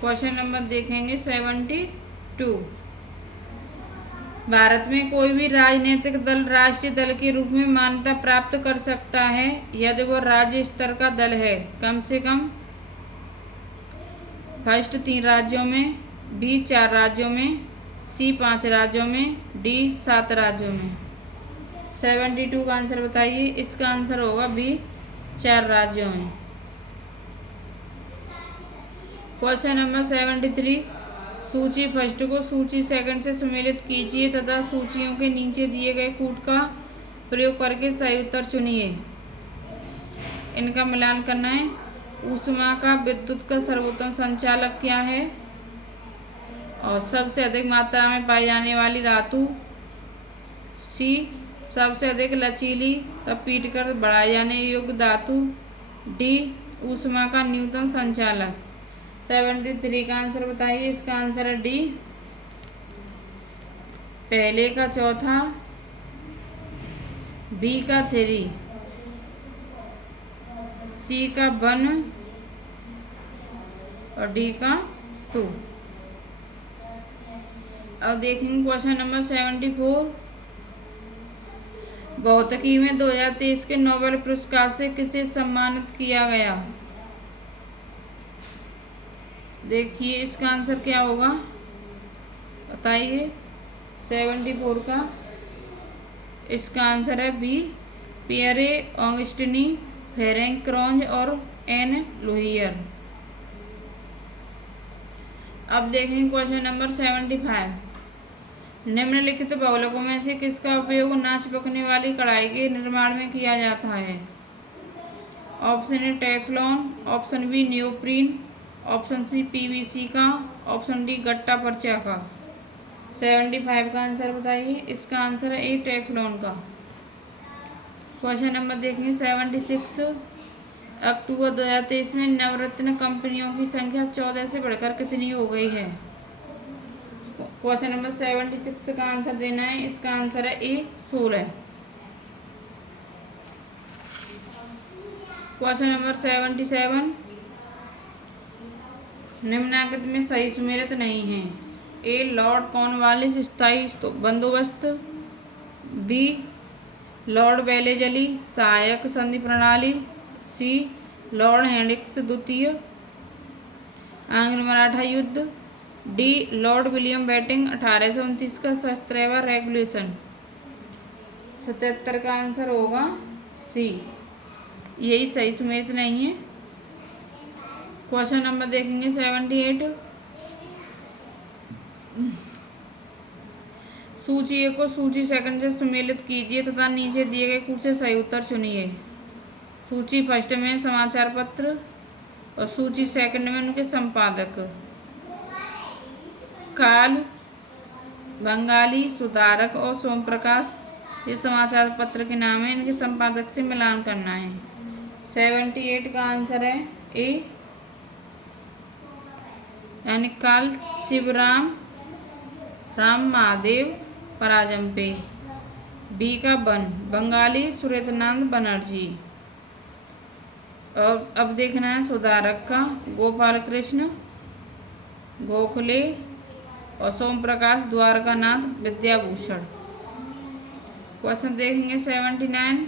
क्वेश्चन नंबर देखेंगे 72, भारत में कोई भी राजनीतिक दल राष्ट्रीय दल के रूप में मान्यता प्राप्त कर सकता है यदि वो राज्य स्तर का दल है कम से कम फर्स्ट 3 राज्यों में, बी 4 राज्यों में, सी 5 राज्यों में, डी 7 राज्यों में। 72 का आंसर बताइए। इसका आंसर होगा बी, 4 राज्यों में। क्वेश्चन नंबर 73, सूची फर्स्ट को सूची सेकंड से सम्मिलित कीजिए तथा सूचियों के नीचे दिए गए कूट का प्रयोग करके सही उत्तर चुनिए। इनका मिलान करना है। ऊष्मा का विद्युत का सर्वोत्तम संचालक क्या है? और सबसे अधिक मात्रा में पाई जाने वाली धातु। सी, सबसे अधिक लचीली तब पीट कर बढ़ाए जाने योग्य धातु। डी, ऊष्मा का न्यूनतम संचालक। 73 का आंसर बताइए। इसका आंसर है डी, पहले का चौथा, बी का 3, सी का 1 और डी का 2। अब देखेंगे क्वेश्चन नंबर 74। भौतिकी में 2023 के नोबेल पुरस्कार से किसे सम्मानित किया गया? देखिए इसका आंसर क्या होगा, बताइए। 74 का इसका आंसर है बी, पियरे ऑगस्टिनी, फेरेंक क्रोंज और एन लुहियर। अब देखेंगे क्वेश्चन नंबर 75। निम्नलिखित बहुलकों में से किसका उपयोग ना चिपकने वाली कढ़ाई के निर्माण में किया जाता है? Option A Teflon, option B neoprene, option C PVC का, ऑप्शन डी गट्टा पर्चा का। 75 का आंसर बताइए। इसका आंसर है ए टेफ्लॉन का। क्वेश्चन नंबर देखेंगे 76। अक्टूबर 2023 में नवरत्न कंपनियों की संख्या 14 से बढ़कर कितनी हो गई है? क्वेश्चन नंबर 76 का आंसर देना है। इसका आंसर है ए 16। Question number 77। निम्नलिखित में सही सुमेलित नहीं है। ए लॉर्ड कॉर्नवालिस स्थायी बंदोबस्त, बी लॉर्ड वेलेजली सहायक संधि प्रणाली, सी लॉर्ड हेनरिक्स द्वितीय आंग्ल मराठा युद्ध, डी लॉर्ड विलियम बेटिंग 1829 का शस्त्र एवं रेगुलेशन। 77 का आंसर होगा सी, यही सही सुमेलित नहीं है। क्वेश्चन नंबर देखेंगे 78। सूची ए को सूची सेकंड से सम्मिलित कीजिए तथा नीचे दिए गए कूट से सही उत्तर चुनिए। सूची फर्स्ट में समाचार पत्र और सूची सेकंड में उनके संपादक। काल, बंगाली, सुधारक और सोम प्रकाश ये समाचार पत्र के नाम है। इनके संपादक से मिलान करना है। 78 का आंसर है ए, यानी काल शिवराम राम महादेव पराजम्पे। बी का बंगाली सुरेंद्रनाथ बनर्जी। और अब देखना है सुधारक का गोपाल कृष्ण गोखले और सोम प्रकाश द्वारकानाथ विद्याभूषण। क्वेश्चन देखेंगे 79।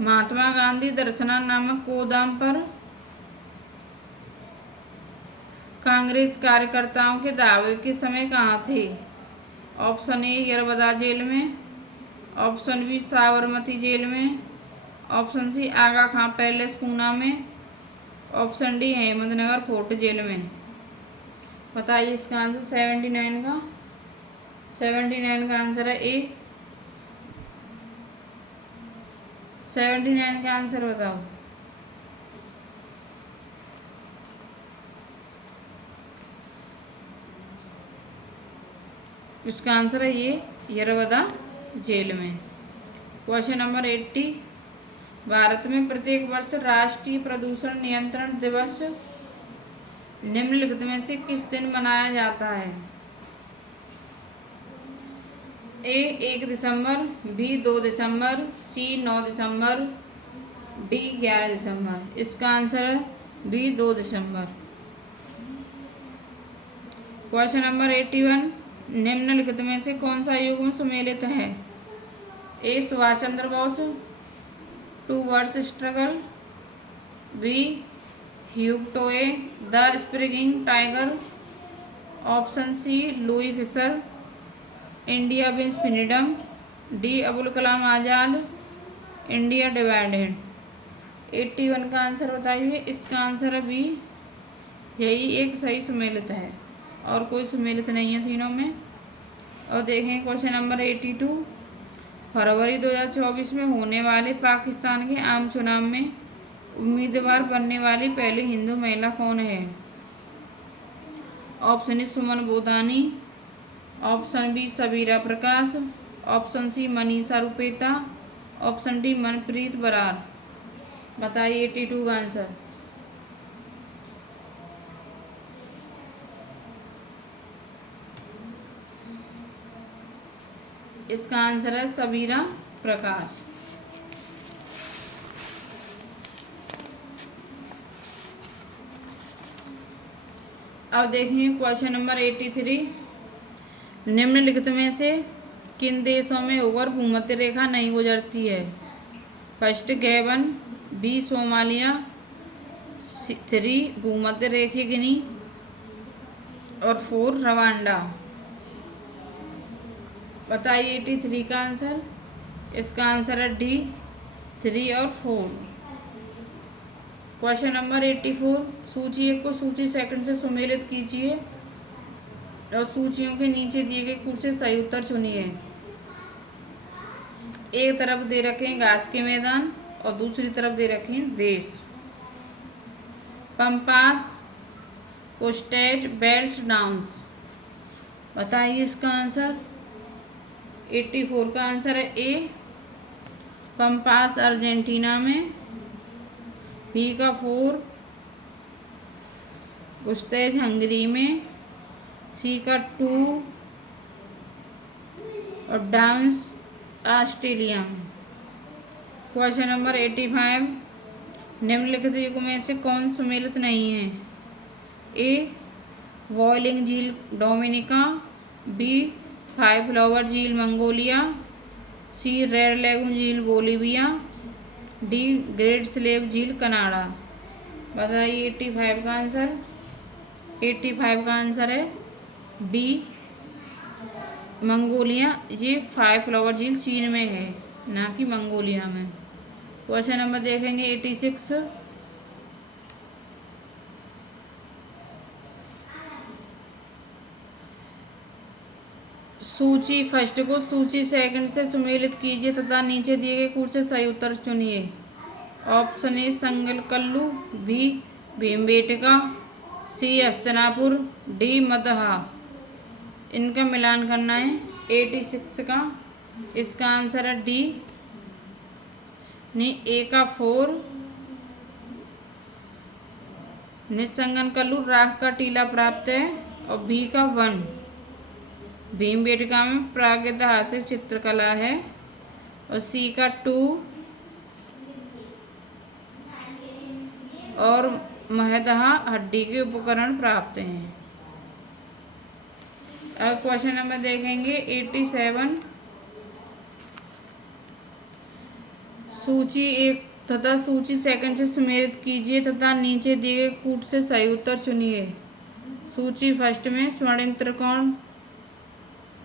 महात्मा गांधी दर्शना नामक गोदाम पर कांग्रेस कार्यकर्ताओं के दावे के समय कहाँ थे? ऑप्शन ए यरवदा जेल में, ऑप्शन बी साबरमती जेल में, option C Aga Khan palace Poona में, option D Ahmednagar fort jail में। बताइए इसका आंसर 79 का। 79 का आंसर है ए। 79 का आंसर बताओ। इसका आंसर है ये यरवदा जेल में। Question number 80। भारत में प्रत्येक वर्ष राष्ट्रीय प्रदूषण नियंत्रण दिवस निम्नलिखित में से किस दिन मनाया जाता है? ए 1 दिसंबर, बी 2 दिसंबर, सी 9 दिसंबर, डी 11 दिसंबर। इसका आंसर है बी 2 दिसंबर। Question number 81। निम्नलिखित में से कौन सा युग्म सुमेलित है? A Subhash Chandra Bose towards struggle, B Hugh Toye the springing tiger, option C Louis Fischer India wins freedom, D Abul Kalam Azad India divided. 81 का आंसर बताइए। इसका आंसर है बी, यही एक सही सुमेलित है और कोई सुमेलित नहीं है तीनों में। और देखें क्वेश्चन नंबर 82, फरवरी 2024 में होने वाले पाकिस्तान के आम चुनाव में उम्मीदवार बनने वाली पहली हिंदू महिला कौन है? Option A Suman Bodani, option B Sabira Prakash, option C Manisha Rupeta, option D Manpreet Brar. बताइए 82 का आंसर। इसका आंसर है सबीरा प्रकाश। अब देखिए क्वेश्चन नंबर 83, निम्नलिखित में से किन देशों में होकर भूमध्य रेखा नहीं गुजरती है? फर्स्ट गैबन, बी सोमालिया, 3 भूमध्य रेखी गिनी और 4 रवांडा। बताइए 83 का आंसर। इसका आंसर है डी, 3 और 4। क्वेश्चन नंबर 84, सूची 1 को सूची सेकंड से सुमेलित कीजिए और सूचियों के नीचे दिए गए कूट से सही उत्तर चुनिए। एक तरफ दे रखे हैं घास के मैदान और दूसरी तरफ दे रखे हैं देश। पंपास, कोस्टेट, बेल्ट, डाउन्स। बताइए इसका आंसर। 84 का आंसर है ए, पंपास अर्जेंटीना में, बी का 4 कोस्टेज हंगरी में, सी का 2 और डाउन्स ऑस्ट्रेलिया में। क्वेश्चन नंबर 85, निम्नलिखित युग में से कौन सुमेलित नहीं है? ए वॉयलिंग झील डोमिनिका, बी 5 फ्लावर झील मंगोलिया, सी रेड लेगून झील बोलीविया, डी ग्रेट स्लेव झील कनाडा। बताइए 85 का आंसर। 85 का आंसर है बी मंगोलिया। ये 5 फ्लावर झील चीन में है, ना कि मंगोलिया में। क्वेश्चन नंबर देखेंगे 86, सूची फर्स्ट को सूची सेकंड से सुमेलित कीजिए तथा नीचे दिए गए कूट से सही उत्तर चुनिए। Option A Sanganakallu, B Bhimbetka, C Hastinapur, D Madaha. इनका मिलान करना है 86 का। इसका आंसर है डी, नहीं ए का 4 निसंगनकल्लू राख का टीला प्राप्त है और बी का 1 भीमबेटका में प्रागैतिहासिक चित्रकला है और सी का 2 और महदहा हड्डी के उपकरण प्राप्त हैं। अब क्वेश्चन नंबर देखेंगे 87, सूची 1 तथा सूची सेकंड से सुमेलित कीजिए तथा नीचे दिए गए कूट से सही उत्तर चुनिए। सूची फर्स्ट में स्वर्णिम त्रिकोण,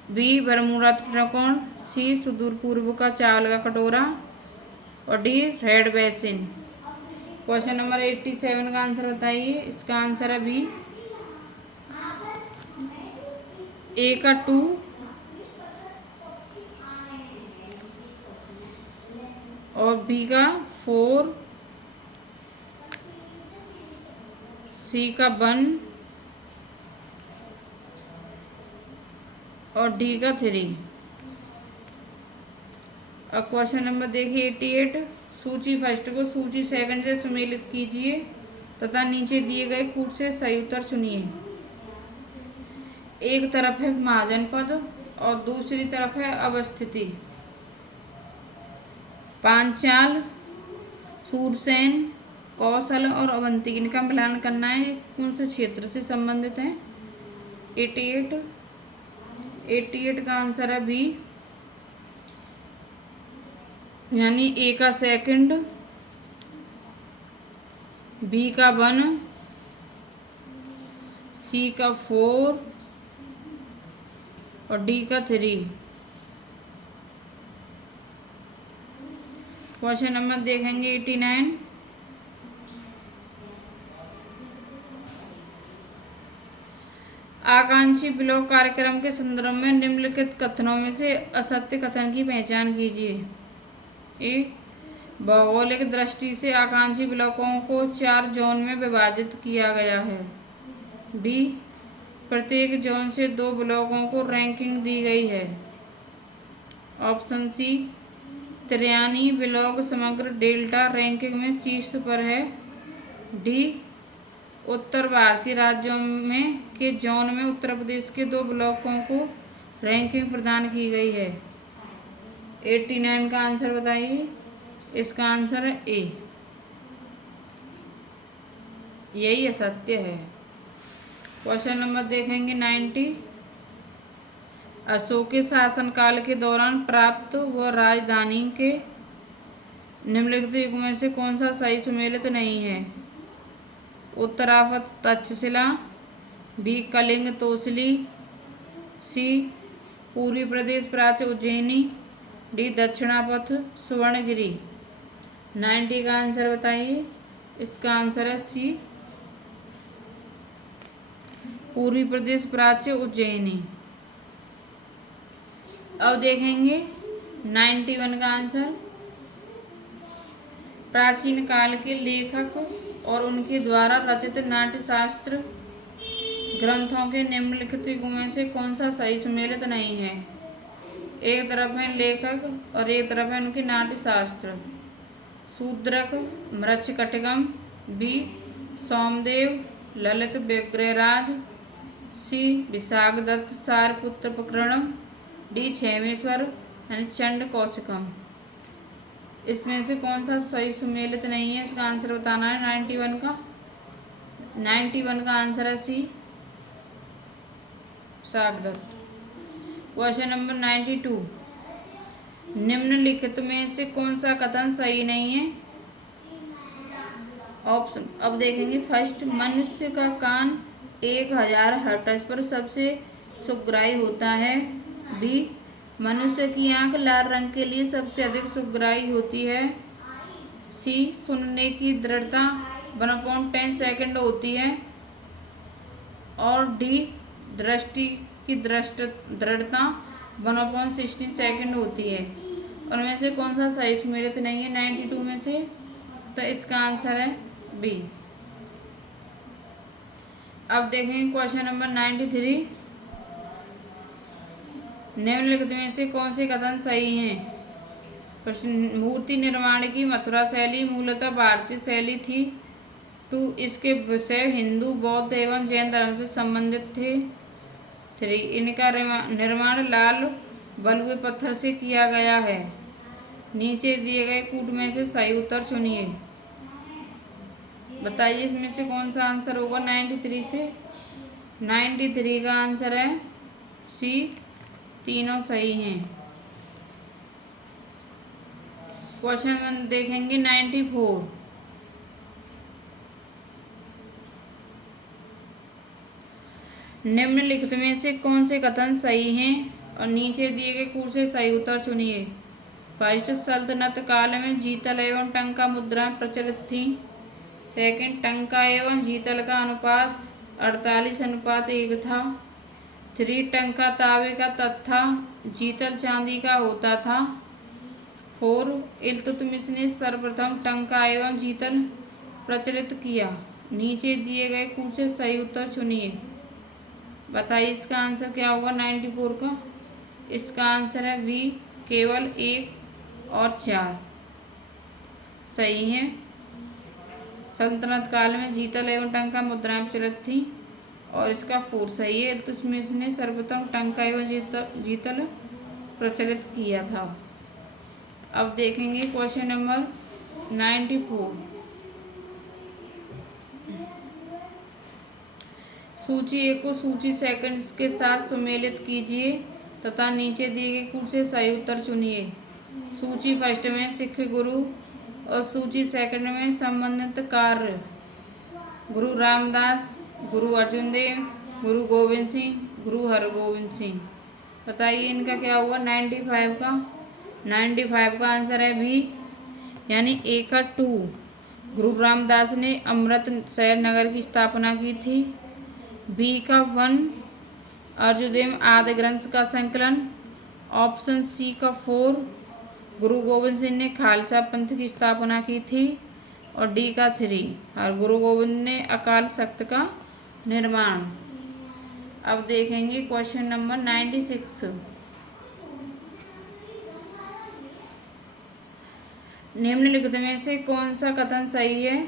बी बरमूडा त्रिकोण, सी सुदूर पूर्व का चावल का कटोरा और D red basin. Question number 87 का आंसर बताइए। इसका आंसर है बी, ए का 2 और बी का 4, सी का 1 और डी का 3। और क्वेश्चन नंबर देखिए 88, सूची फर्स्ट को सूची सेकंड से सुमेलित कीजिए तथा नीचे दिए गए कूट से सही उत्तर चुनिए। एक तरफ है महाजनपद और दूसरी तरफ है अवस्थिति। पांचाल, सूरसेन, कौशल और अवंती, इनका मिलान करना है कौन से क्षेत्र से संबंधित है। 88 का आंसर है बी, यानी ए का 2, बी का 1, सी का 4 और डी का 3। क्वेश्चन नंबर देखेंगे 89, आकांक्षी ब्लॉक कार्यक्रम के संदर्भ में निम्नलिखित कथनों में से असत्य कथन की पहचान कीजिए। ए, भौगोलिक दृष्टि से आकांक्षी ब्लॉकों को 4 जोन में विभाजित किया गया है। बी, प्रत्येक जोन से 2 ब्लॉकों को रैंकिंग दी गई है। ऑप्शन सी, 93 ब्लॉक समग्र डेल्टा रैंकिंग में शीर्ष पर है। डी, उत्तर भारतीय राज्यों में के जोन में उत्तर प्रदेश के 2 ब्लॉकों को रैंकिंग प्रदान की गई है। 89 का आंसर बताइए। इसका आंसर है ए, यही असत्य है। क्वेश्चन नंबर देखेंगे 90। अशोक के शासनकाल के दौरान प्राप्त व राजधानी के निम्नलिखित युग में से कौन सा सही सुमेलित नहीं है। उत्तराफत तक्षशिला, बी, कलिंग तोसली, सी, पूर्वी प्रदेश प्राच्य उज्जैनी, डी, दक्षिणापथ सुवर्णगिरी। 90 का आंसर बताइए। इसका आंसर है सी, पूर्वी प्रदेश प्राच्य उज्जैनी। अब देखेंगे 91 का आंसर। प्राचीन काल के लेखक और उनके द्वारा रचित नाट्यशास्त्र ग्रंथों के निम्नलिखित युगों में से कौन सा सही सुमेलित नहीं है। एक तरफ है लेखक और एक तरफ है उनके नाट्यशास्त्र। शूद्रक, मृच्छकटिकम, बी, सोमदेव ललित विग्रहराज, सी, विशाखदत्त सारपुत्र प्रकरणम, डी, क्षेमेश्वर यानी चंड कौशिकम। इसमें से कौन सा सही सुमेलित नहीं है, इसका आंसर बताना है। 91 का आंसर है सी, विशाखदत्त। Question number 92। निम्नलिखित में से कौन सा कथन सही नहीं है। ऑप्शन अब देखेंगे। फर्स्ट, मनुष्य का कान 1000 हर्ट्ज पर सबसे सुग्राही होता है। बी, मनुष्य की आंख लाल रंग के लिए सबसे अधिक सुग्राही होती है। सी, सुनने की दृढ़ता 1/10 सेकंड होती है। और डी, दृष्टि की दृढ़ता 1/16 सेकंड होती है। उनमें से कौन सा सही सुमेलित नहीं है 92 में से, तो इसका आंसर है बी। अब देखेंगे क्वेश्चन नंबर 93। निम्नलिखित में से कौन से कथन सही हैं। प्रश्न, मूर्ति निर्माण की मथुरा शैली मूलतः भारतीय शैली थी। 2, इसके विषय हिंदू, बौद्ध एवं जैन धर्म से संबंधित थे। 3, इनका निर्माण लाल बलुए पत्थर से किया गया है। नीचे दिए गए कूट में से सही उत्तर चुनिए। बताइए इसमें से कौन सा आंसर होगा 93 से। 93 का आंसर है सी, तीनों सही हैं। क्वेश्चन देखेंगे 94। निम्नलिखित में से कौन से कथन सही हैं और नीचे दिए गए कूट से सही उत्तर चुनिए। फर्स्ट, सल्तनत काल में जीतल एवं टंका मुद्राएं प्रचलित थी। सेकंड, टंका एवं जीतल का अनुपात 48:1 था। 3, टंका तांबे का तथा जीतल चांदी का होता था। 4, इल्तुतमिश ने सर्वप्रथम टंका एवं जीतल प्रचलित किया। नीचे दिए गए कूट से सही उत्तर चुनिए। बताइए इसका आंसर क्या होगा 94 का। इसका आंसर है वी, केवल 1 और 4 सही है। सल्तनत काल में जीतल एवं टंका मुद्राएं प्रचलित थी और इसका 4 सही है। इल्तुतमिश ने सर्वप्रथम टंका एवं जीतल प्रचलित किया था। अब देखेंगे क्वेश्चन नंबर 94। सूची 1 को सूची सेकंड्स के साथ सुमेलित कीजिए तथा नीचे दिए गए कूट से सही उत्तर चुनिए। सूची फर्स्ट में सिख गुरु और सूची सेकंड में संबंधित कार्य। गुरु रामदास, गुरु अर्जुन देव, गुरु गोविंद सिंह, गुरु हरगोविंद सिंह। बताइए इनका क्या हुआ 95 का। 95 का आंसर है बी, यानी ए का 2। गुरु रामदास ने अमृतसर नगर की स्थापना की थी। बी का 1, अर्जुदेव आदि ग्रंथ का संकलन। ऑप्शन सी का 4 गुरु गोविंद सिंह ने खालसा पंथ की स्थापना की थी। और डी का 3 हर गुरु गोविंद ने अकाल तख्त का निर्माण। अब देखेंगे क्वेश्चन नंबर 96। निम्नलिखित में से कौन सा कथन सही है?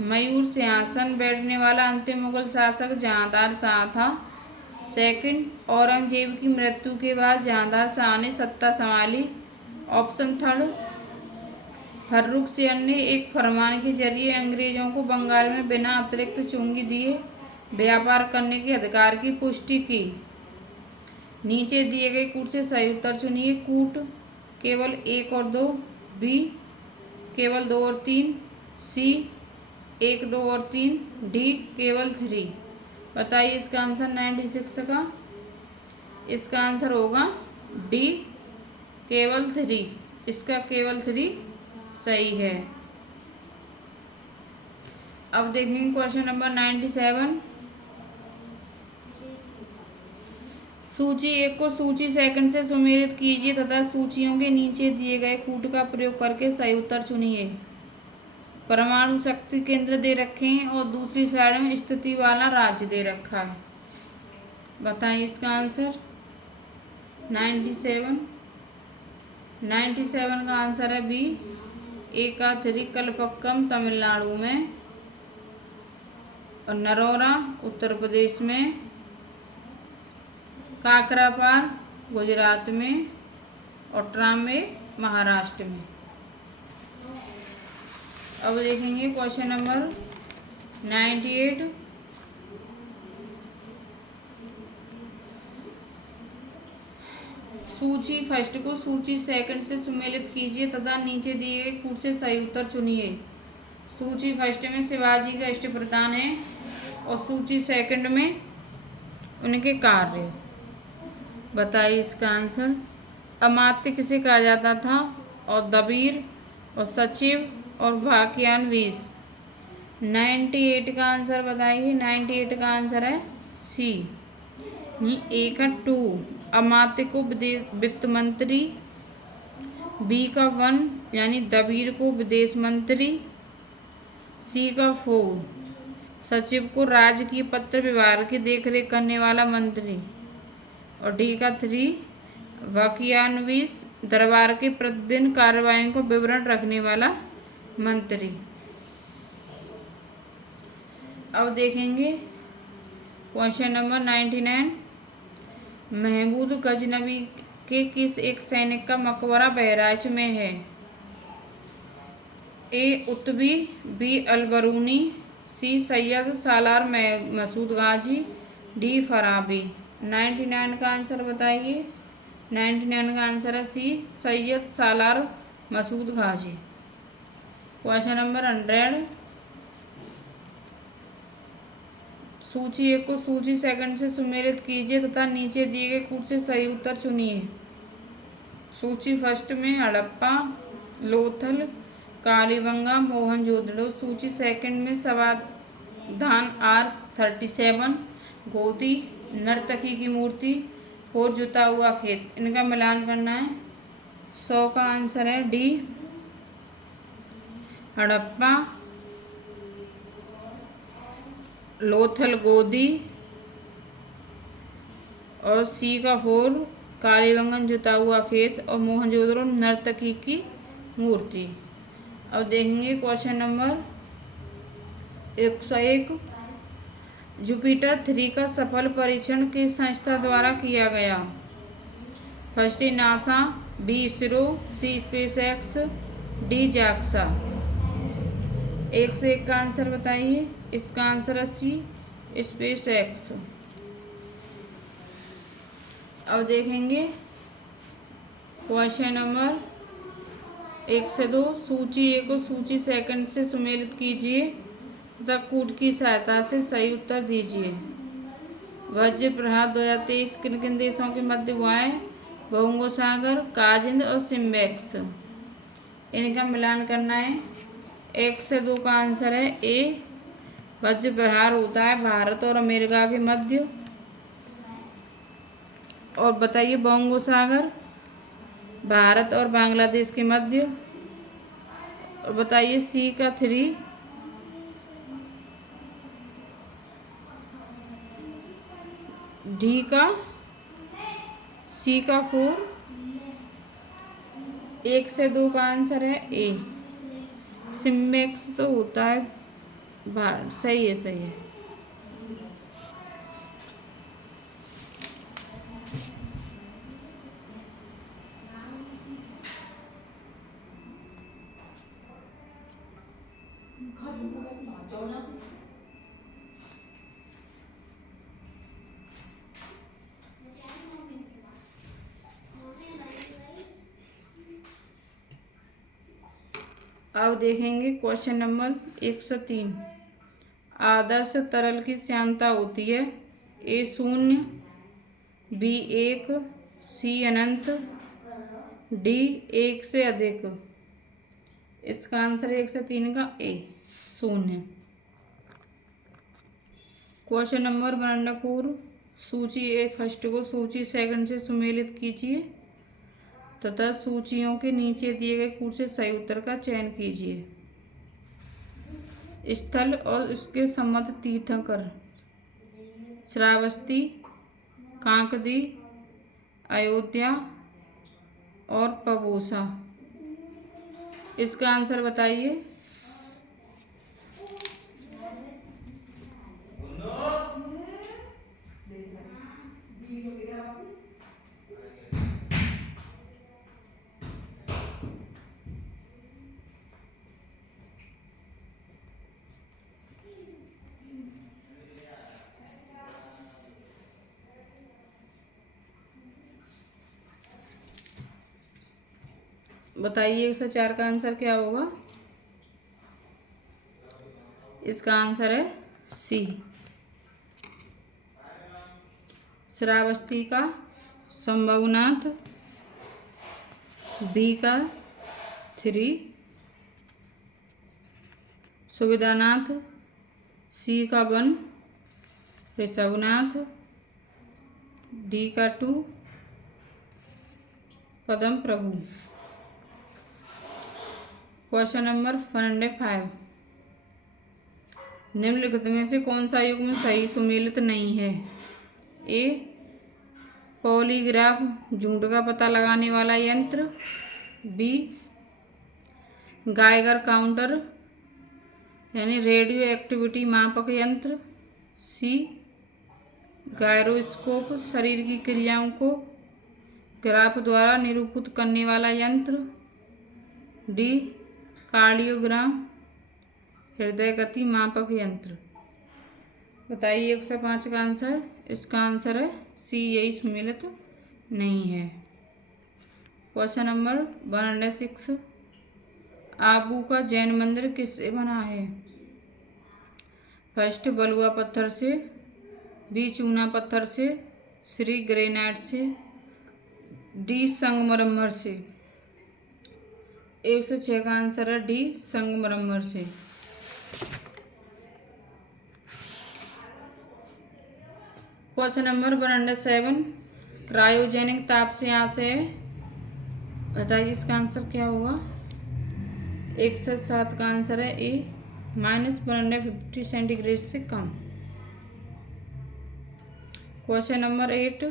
मयूर सिंहासन बैठने वाला अंतिम मुगल शासक जहांदार शाह था। सेकंड, औरंगजेब की मृत्यु के बाद जहांदार शाह ने सत्ता संभाली। ऑप्शन थर्ड, फर्रुख सिंह ने एक फरमान के जरिए अंग्रेजों को बंगाल में बिना अतिरिक्त चुंगी दिए व्यापार करने के अधिकार की पुष्टि की। नीचे दिए गए कूट से सही उत्तर चुनिए। कूट केवल 1 और 2, बी केवल 2 और 3, सी 1, 2 और 3, डी केवल 3। बताइए इसका आंसर 96 का। इसका आंसर होगा डी केवल 3। इसका केवल 3 सही है। अब देखेंगे क्वेश्चन नंबर 97। सूची 1 को सूची सेकंड से सुमेलित कीजिए तथा सूचियों के नीचे दिए गए कूट का प्रयोग करके सही उत्तर चुनिए। परमाणु शक्ति केंद्र दे रखे हैं और दूसरी साइड में स्थिति वाला राज्य दे रखा है। बताइए इसका आंसर 97। 97 का आंसर है बी एकाथरी कलपक्कम तमिलनाडु में और नरोरा उत्तर प्रदेश में, काकरापार गुजरात में और ट्रामे महाराष्ट्र में। अब देखेंगे क्वेश्चन नंबर 98। सूची फर्स्ट को सूची सेकंड से सुमेलित कीजिए तथा नीचे दिए गए कूट से सही उत्तर चुनिए। सूची फर्स्ट में शिवाजी का इष्ट प्रधान है और सूची सेकंड में उनके कार्य। बताइए इसका आंसर। अमात्य किसे कहा जाता था? और दबीर और सचिव और वाक्यान्वीस। 98 का आंसर बताइए। 98 का आंसर है सी। ए का 2 अमात्य को वित्त मंत्री, बी का 1 यानी दबीर को विदेश मंत्री, सी का 4 सचिव को राजकीय पत्र व्यवहार की देखरेख करने वाला मंत्री और डी का 3 वाक्यान्वीस दरबार के प्रतिदिन कार्रवाई को विवरण रखने वाला मंत्री। अब देखेंगे क्वेश्चन नंबर 99। महमूद गजनवी के किस एक सैनिक का मकबरा बहराइच में है? A Utbi, B Alberuni, C Syed Salar Masud Ghazi, D Farabi. 99 का आंसर बताइए। 99 का आंसर है C Syed Salar Masud Ghazi. Question number 100। सूची 1 को सूची सेकंड से सुमेलित कीजिए तथा नीचे दिए गए कूट से सही उत्तर चुनिए। सूची फर्स्ट में हड़प्पा, लोथल, कालीबंगा, मोहनजोदड़ो। सूची सेकंड में समाधान R37, गोदी, नर्तकी की मूर्ति, और जुता हुआ खेत। इनका मिलान करना है। 100 का आंसर है डी हड़प्पा, लोथल गोदी और सी का 4 कालीबंगन जुता हुआ खेत और मोहनजोदड़ो नर्तकी की मूर्ति। अब देखेंगे क्वेश्चन नंबर 101। जुपिटर 3 का सफल परीक्षण किस संस्था द्वारा किया गया? फर्स्ट नासा, बी इसरो, सी स्पेसएक्स, डी जाक्सा। 1 से 1 का आंसर बताइए। इसका आंसर है सी स्पेसएक्स। अब देखेंगे क्वेश्चन नंबर 1 से 2। सूची 1 को सूची सेकंड से सुमेलित कीजिए तथा कूट की सहायता से सही उत्तर दीजिए। वज्र प्रहार 2023 किन किन देशों के मध्य हुआ है? बंगो सागर, काजिंद और सिम्बेक्स। इनका मिलान करना है। 1 से 2 का आंसर है ए वज्र प्रहार होता है भारत और अमेरिका के मध्य। और बताइए बोंगो सागर भारत और बांग्लादेश के मध्य। और बताइए सी का 3, डी का, सी का 4, 1 से 2 का आंसर है ए। सिम्मेक्स तो होता है भारत। सही है, सही है। अब देखेंगे क्वेश्चन नंबर 103। आदर्श तरल की श्यानता होती है ए 0, बी 1, सी अनंत, डी 1 से अधिक। इसका आंसर 1 से 3 का ए 0। Question number 104। सूची ए फर्स्ट को सूची सेकंड से सुमेलित कीजिए तथा सूचियों के नीचे दिए गए कूट से सही उत्तर का चयन कीजिए। स्थल और उसके संबद्ध तीर्थंकर: श्रावस्ती, कांकदी, अयोध्या और पबोसा। इसका आंसर बताइए। बताइए 104 का आंसर क्या होगा। इसका आंसर है सी, श्रावस्ती का, संभवनाथ, बी का 3, सुविधानाथ, सी का 1, ऋषभनाथ, डी का 2, पद्म प्रभु। Question number 105। निम्नलिखित में से कौन सा युग्म सही सुमेलित नहीं है। ए पॉलीग्राफ झूठ का पता लगाने वाला यंत्र, बी गाइगर काउंटर यानी रेडियो एक्टिविटी मापक यंत्र, सी गायरोस्कोप शरीर की क्रियाओं को ग्राफ द्वारा निरूपित करने वाला यंत्र, डी कार्डियोग्राम हृदय गति मापक यंत्र। बताइए 105 का आंसर। इसका आंसर है सी, यही सुमेलित नहीं है। Question number 106। आबू का जैन मंदिर किससे बना है। फर्स्ट बलुआ पत्थर से, बी चूना पत्थर से, सी ग्रेनाइट से, डी संगमरमर से। 106 का आंसर है डी संगमरमर से। Question number 107। क्रायोजेनिक ताप से यहाँ से बताइए इसका आंसर क्या होगा। 107 का आंसर है ए -150 सेंटीग्रेड से कम। Question number 8।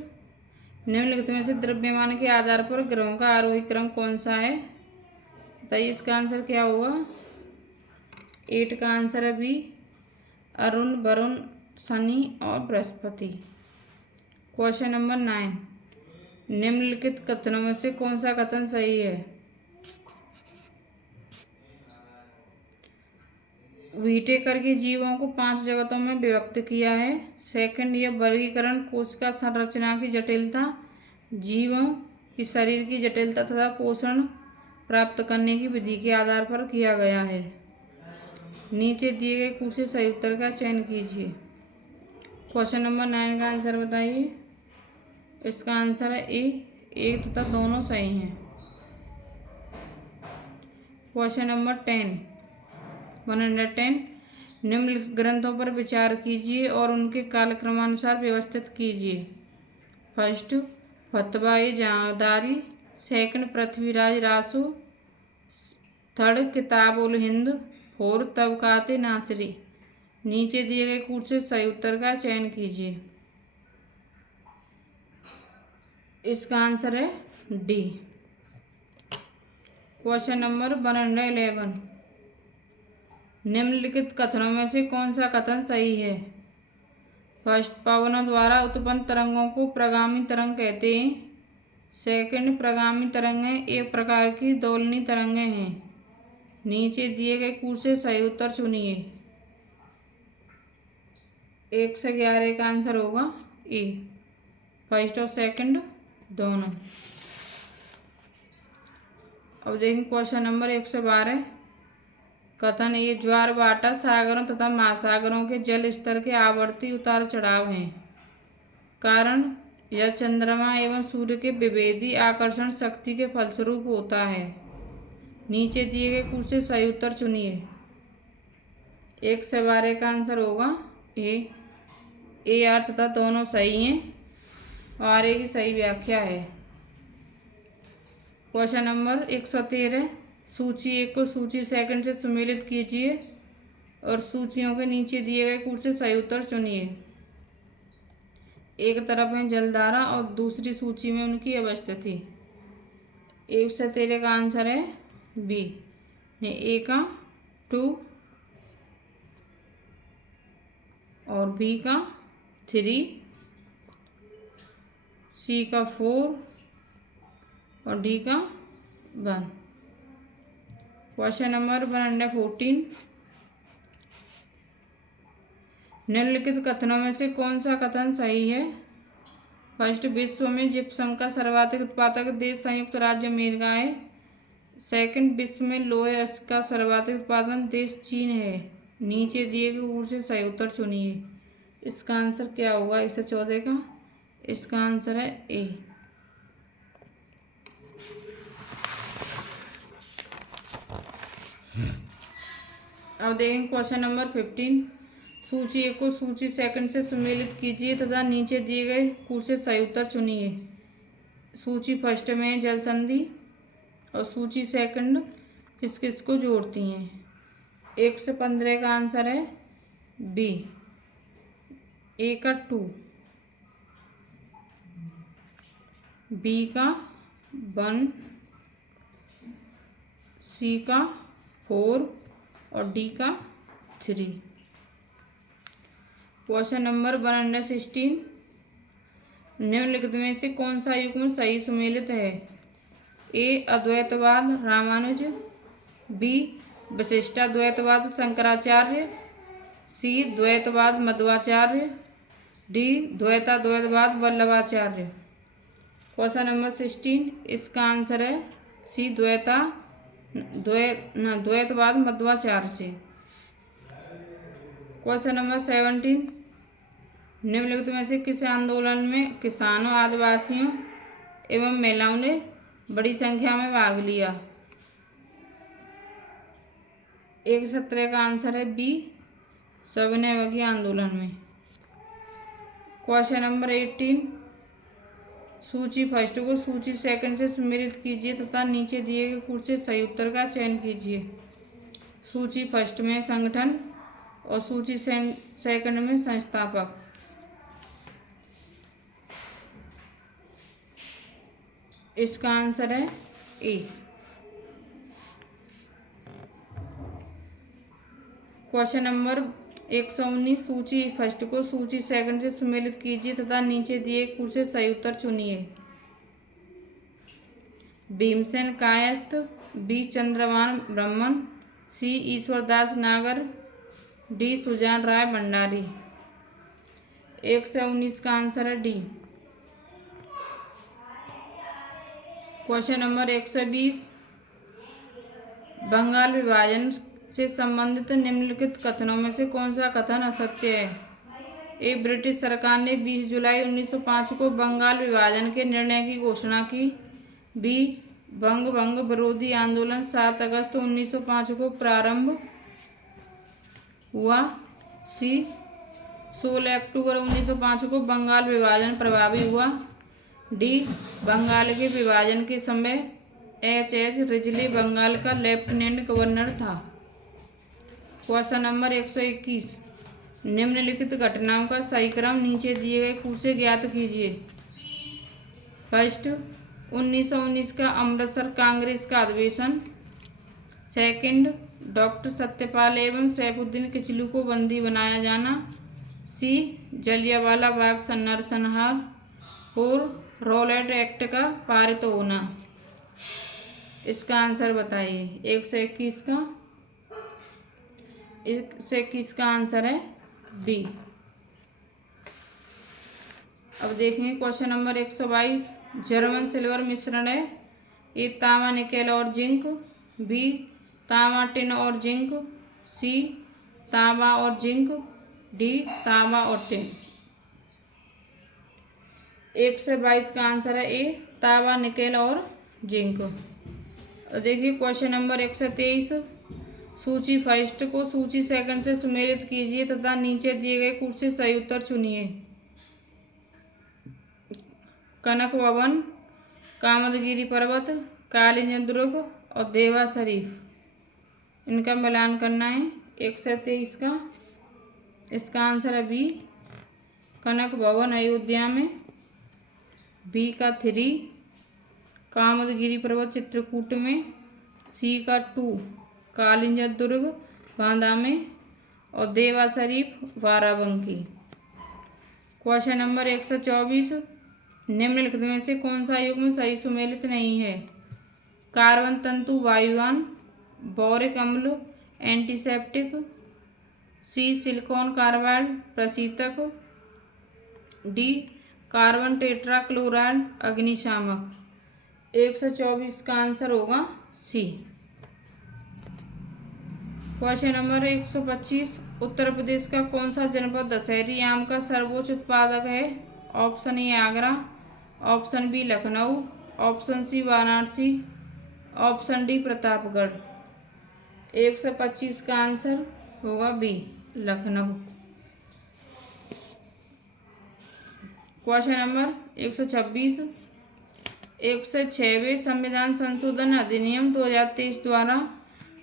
निम्नलिखित में से द्रव्यमान के आधार पर ग्रहों का आरोही क्रम कौन सा है। बताइए इसका आंसर क्या होगा। 8 का आंसर है बी अरुण, वरुण, शनि और बृहस्पति। Question number 9। निम्नलिखित कथनों में से कौन सा कथन सही है। व्हिटेकर के जीवों को 5 जगतों में विभक्त किया है। सेकंड, यह वर्गीकरण कोशिका संरचना की जटिलता, जीवों की शरीर की जटिलता तथा पोषण प्राप्त करने की विधि के आधार पर किया गया है। नीचे दिए गए कुछ से सही उत्तर का चयन कीजिए। क्वेश्चन नंबर 9 का आंसर बताइए। इसका आंसर है ए 1 तथा दोनों सही हैं। Question number 10 110। निम्नलिखित ग्रंथों पर विचार कीजिए और उनके कालक्रमानुसार व्यवस्थित कीजिए। First Fatawa-e-Jahangiri, second Prithviraj Raso, third Kitab ul Hind, fourth Tabaqat-e Nasiri. नीचे दिए गए कूट से सही उत्तर का चयन कीजिए। इसका आंसर है डी। क्वेश्चन नंबर 111, निम्नलिखित कथनों में से कौन सा कथन सही है? फर्स्ट, पवनों द्वारा उत्पन्न तरंगों को प्रगामी तरंग कहते हैं। सेकंड, प्रगामी तरंगें एक प्रकार की दोलनी तरंगें हैं। नीचे दिए गए कूट से सही उत्तर चुनिए। 1 से 11 का आंसर होगा ए, फर्स्ट और सेकंड दोनों। अब देखें क्वेश्चन नंबर 112, कथन ये ज्वार भाटा सागरों तथा महासागरों के जल स्तर के आवर्ती उतार चढ़ाव हैं। कारण यह चंद्रमा एवं सूर्य के विभेदी आकर्षण शक्ति के फलस्वरूप होता है। नीचे दिए गए कूट से सही उत्तर चुनिए। 1 से 12 का आंसर होगा ए आर तथा दोनों सही हैं और आर की सही व्याख्या है। क्वेश्चन नंबर 113, सूची 1 को सूची सेकंड से सुमेलित कीजिए और सूचियों के नीचे दिए गए कूट से सही उत्तर चुनिए। एक तरफ है जलधारा और दूसरी सूची में उनकी अवस्थिति। 1 से 13 का आंसर है बी। ए का 2 और बी का 3, सी का 4 और डी का 1। क्वेश्चन नंबर 114, निम्नलिखित कथनों में से कौन सा कथन सही है? फर्स्ट, विश्व में जिप्सम का सर्वाधिक उत्पादक देश संयुक्त राज्य अमेरिका है। सेकंड, विश्व में लोहे अयस्क का सर्वाधिक उत्पादन देश चीन है। नीचे दिए गए कूट से सही उत्तर चुनिए। इसका आंसर क्या होगा 1 से 14 का? इसका आंसर है ए। अब देखें क्वेश्चन नंबर 15, सूची 1 को सूची सेकंड से सुमेलित कीजिए तथा नीचे दिए गए कूट से सही उत्तर चुनिए। सूची फर्स्ट में जल संधि और सूची सेकंड किस किस को जोड़ती हैं। 1 से 15 का आंसर है बी। ए का 2, बी का 1, सी का 4 और डी का 3। क्वेश्चन नंबर 116, निम्नलिखित में से कौन सा युग्म सही सुमेलित है? ए, अद्वैतवाद रामानुज, बी, विशिष्टाद्वैतवाद शंकराचार्य, सी, द्वैतवाद मध्वाचार्य, डी, द्वैताद्वैतवाद वल्लभाचार्य। क्वेश्चन नंबर 16, इसका आंसर है सी, द्वैतवाद मध्वाचार्य से। क्वेश्चन नंबर 17, निम्नलिखित में से किस आंदोलन में किसानों, आदिवासियों एवं महिलाओं ने बड़ी संख्या में भाग लिया? 1 से 17 का आंसर है बी, सविनय आंदोलन में। क्वेश्चन नंबर 18, सूची फर्स्ट को सूची सेकंड से सुमेलित कीजिए तथा नीचे दिए गए कूट से सही उत्तर का चयन कीजिए। सूची फर्स्ट में संगठन और सूची सेकंड में संस्थापक। इसका आंसर है ए। क्वेश्चन नंबर 119, सूची फर्स्ट को सूची सेकंड से सुमेलित कीजिए तथा नीचे दिए कूट से सही उत्तर चुनिए। भीमसेन कायस्थ, बी, चंद्रभान ब्रह्मन, सी, ईश्वरदास नागर, डी, सुजान राय भंडारी। 1 से 19 का आंसर है डी। क्वेश्चन नंबर 120, बंगाल विभाजन से संबंधित निम्नलिखित कथनों में से कौन सा कथन असत्य है? ए, ब्रिटिश सरकार ने 20 जुलाई 1905 को बंगाल विभाजन के निर्णय की घोषणा की। बी, बंग विरोधी आंदोलन 7 अगस्त 1905 को प्रारंभ हुआ। सी, 16 अक्टूबर 1905 को बंगाल विभाजन प्रभावी हुआ। डी बंगाल के विभाजन के समय H.H. रिजली बंगाल का लेफ्टिनेंट गवर्नर था। क्वेश्चन नंबर 121, निम्नलिखित घटनाओं का सही क्रम नीचे दिए गए कूट से ज्ञात कीजिए। फर्स्ट, 1919 का अमृतसर कांग्रेस का अधिवेशन। सेकंड, डॉक्टर सत्यपाल एवं सैफुद्दीन किचलू को बंदी बनाया जाना। सी, जलियांवाला बाग नरसंहार। और रॉलेट एक्ट का पारित होना। इसका आंसर बताइए। 121 का आंसर है बी। अब देखेंगे क्वेश्चन नंबर 122, जर्मन सिल्वर मिश्रण है। ए तांबा निकेल और जिंक। बी तांबा टिन और जिंक। सी तांबा और जिंक। डी तांबा और टिन। 122 का आंसर है ए तांबा निकेल और जिंक। और देखिए क्वेश्चन नंबर 123, सूची फर्स्ट को सूची सेकंड से सुमेलित कीजिए तथा नीचे दिए गए कूट से सही उत्तर चुनिए। कनक भवन, कामदगिरी पर्वत, कालिंज दुर्ग और देवा शरीफ। इनका मिलान करना है 123 का। इसका आंसर है बी, कनक भवन अयोध्या में। बी का 3, कामदगिरी पर्वत चित्रकूट में। सी का 2, कालिंज दुर्ग बांदा में। और देवा शरीफ बाराबंकी। क्वेश्चन नंबर 124, निम्नलिखित में से कौन सा युग्म सही सुमेलित नहीं है। कार्बन तंतु वायुयान, बोरिक अम्ल एंटीसेप्टिक। सी सिलिकॉन कार्बाइड प्रशीतक। डी कार्बन टेट्राक्लोराइड अग्निशामक। 124 का आंसर होगा सी। क्वेश्चन नंबर 125, उत्तर प्रदेश का कौन सा जनपद दशहरी आम का सर्वोच्च उत्पादक है। Option A Agra. Option B Lucknow. Option C Varanasi. Option D Pratapgarh. 125 का आंसर होगा बी, लखनऊ। क्वेश्चन नंबर 126, 106वें संविधान संशोधन अधिनियम 2023 द्वारा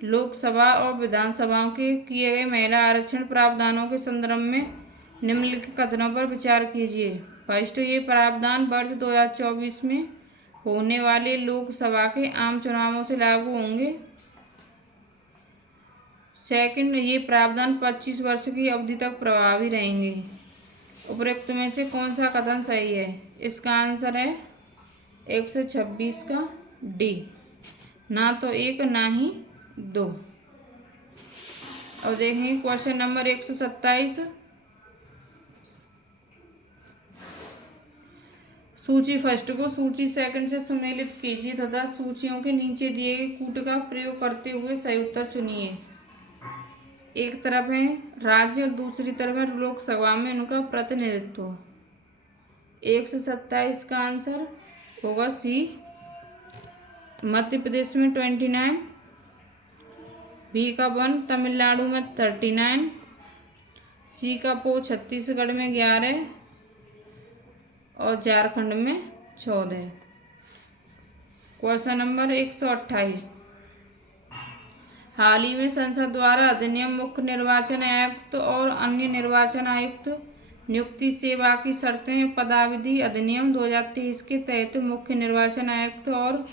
लोकसभा और विधानसभाओं के किए गए महिला आरक्षण प्रावधानों के संदर्भ में निम्नलिखित कथनों पर विचार कीजिए। फर्स्ट, ये प्रावधान वर्ष 2024 में होने वाले लोकसभा के आम चुनावों से लागू होंगे। सेकंड, ये प्रावधान 25 वर्ष की अवधि तक प्रभावी रहेंगे। उपरोक्त में से कौन सा कथन सही है। इसका आंसर है 126 का डी, ना तो 1 ना ही 2। अब देखेंगे क्वेश्चन नंबर 127, सूची फर्स्ट को सूची सेकंड से सुमेलित कीजिए तथा सूचियों के नीचे दिए गए कूट का प्रयोग करते हुए सही उत्तर चुनिए। एक तरफ है राज्य और दूसरी तरफ है लोकसभा में उनका प्रतिनिधित्व। 127 का आंसर होगा सी, मध्य प्रदेश में 29। बी का 1 तमिलनाडु में 39। सी का 4 छत्तीसगढ़ में 11 और झारखंड में 14। क्वेश्चन नंबर 128, हाल ही में संसद द्वारा अधिनियम मुख्य निर्वाचन आयुक्त और अन्य निर्वाचन आयुक्त नियुक्ति सेवा की शर्तें पदाविधि अधिनियम 2023 के तहत मुख्य निर्वाचन आयुक्त और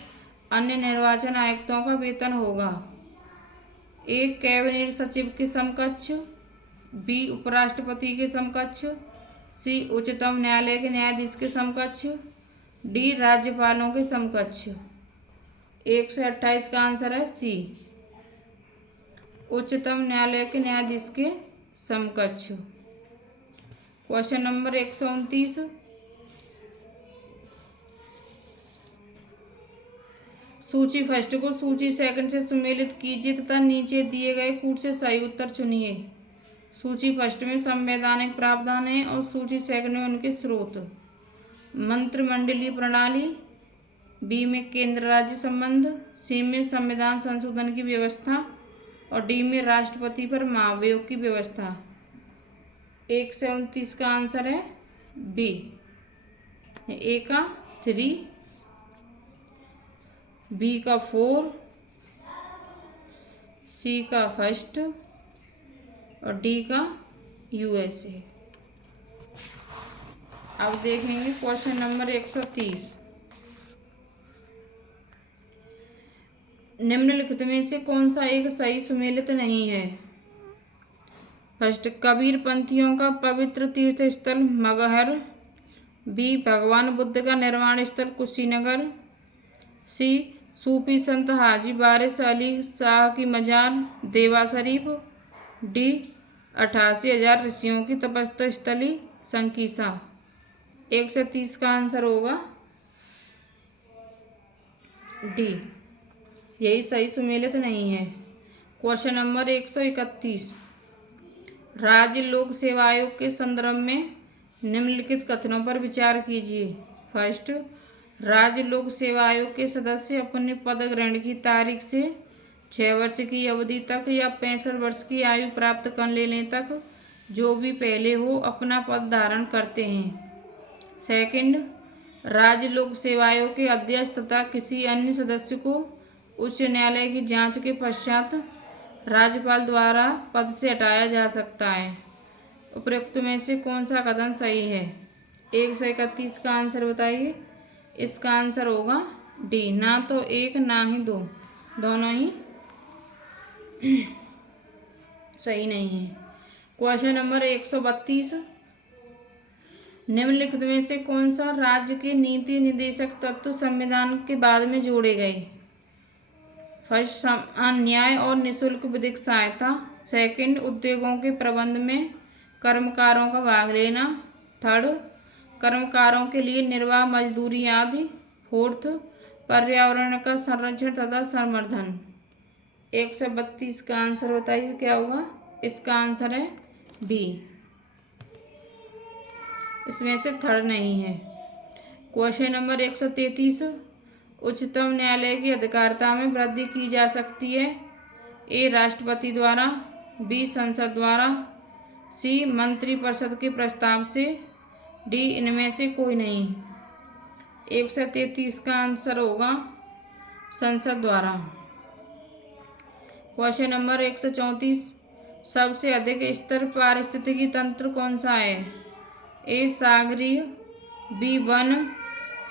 अन्य निर्वाचन आयुक्तों का वेतन होगा। ए कैबिनेट सचिव के समकक्ष। बी उपराष्ट्रपति के समकक्ष। सी उच्चतम न्यायालय के न्यायाधीश के समकक्ष। डी राज्यपालों के समकक्ष। 128 का आंसर है सी, उच्चतम न्यायालय के न्यायाधीश के समकक्ष। क्वेश्चन नंबर 129, सूची फर्स्ट को सूची सेकंड से सुमेलित कीजिए तथा नीचे दिए गए कूट से सही उत्तर चुनिए। सूची फर्स्ट में संवैधानिक प्रावधान है और सूची सेकंड में उनके स्रोत। मंत्रिमंडलीय प्रणाली। बी में केंद्र राज्य संबंध। सी में संविधान संशोधन की व्यवस्था और डी में राष्ट्रपति पर महाभियोग की व्यवस्था। 129 का आंसर है बी, ए का 3, बी का 4, सी का फर्स्ट और डी का यूएसए। अब देखेंगे क्वेश्चन नंबर 130। निम्नलिखित में से कौन सा एक सही सुमेलित नहीं है? फर्स्ट, कबीर पंथियों का पवित्र तीर्थ स्थल मगहर। बी, भगवान बुद्ध का निर्वाण स्थल कुशीनगर। सी, सूफी संत हाजी वारिस अली शाह की मजार देवा शरीफ। डी, 88,000 ऋषियों की तपस्या स्थली संकीसा। 1 से 30 का आंसर होगा डी, यही सही सुमेलित नहीं है। Question number 131। राज्य लोक सेवा आयोग के संदर्भ में निम्नलिखित कथनों पर विचार कीजिए। फर्स्ट, राज्य लोक सेवा आयोग के सदस्य अपने पद ग्रहण की तारीख से 6 वर्ष की अवधि तक या 65 वर्ष की आयु प्राप्त कर लेने तक जो भी पहले हो अपना पद धारण करते हैं। सेकंड, राज्य लोक सेवा आयोग के अध्यक्ष तथा किसी अन्य सदस्य को उच्च न्यायालय की जांच के पश्चात राज्यपाल द्वारा पद से हटाया जा सकता है। उपरोक्त में से कौन सा कथन सही है? 1 से 31 का आंसर बताइए। इसका आंसर होगा डी, ना तो 1 ना ही 2, दोनों ही सही नहीं है। Question number 132। निम्नलिखित में से कौन सा राज्य के नीति निर्देशक तत्व संविधान के बाद में जोड़े गए? फर्स्ट, न्याय और निःशुल्क विधिक सहायता। सेकंड, उद्योगों के प्रबंध में कर्मकारों का भाग लेना। थर्ड, कर्मकारों के लिए निर्वाह मजदूरी आदि। फोर्थ, पर्यावरण का संरक्षण तथा संवर्धन। 1 से 32 का आंसर बताइए क्या होगा? इसका आंसर है बी, इसमें से थर्ड नहीं है। Question number 133। उच्चतम न्यायालय की अधिकारिता में वृद्धि की जा सकती है। ए, राष्ट्रपति द्वारा। बी, संसद द्वारा। सी, मंत्रिपरिषद के प्रस्ताव से। डी, इनमें से कोई नहीं। 1 से 33 का आंसर होगा संसद द्वारा। Question number 134। सबसे अधिक स्तर पारिस्थितिकी तंत्र कौन सा है? ए, सागरीय। B, one.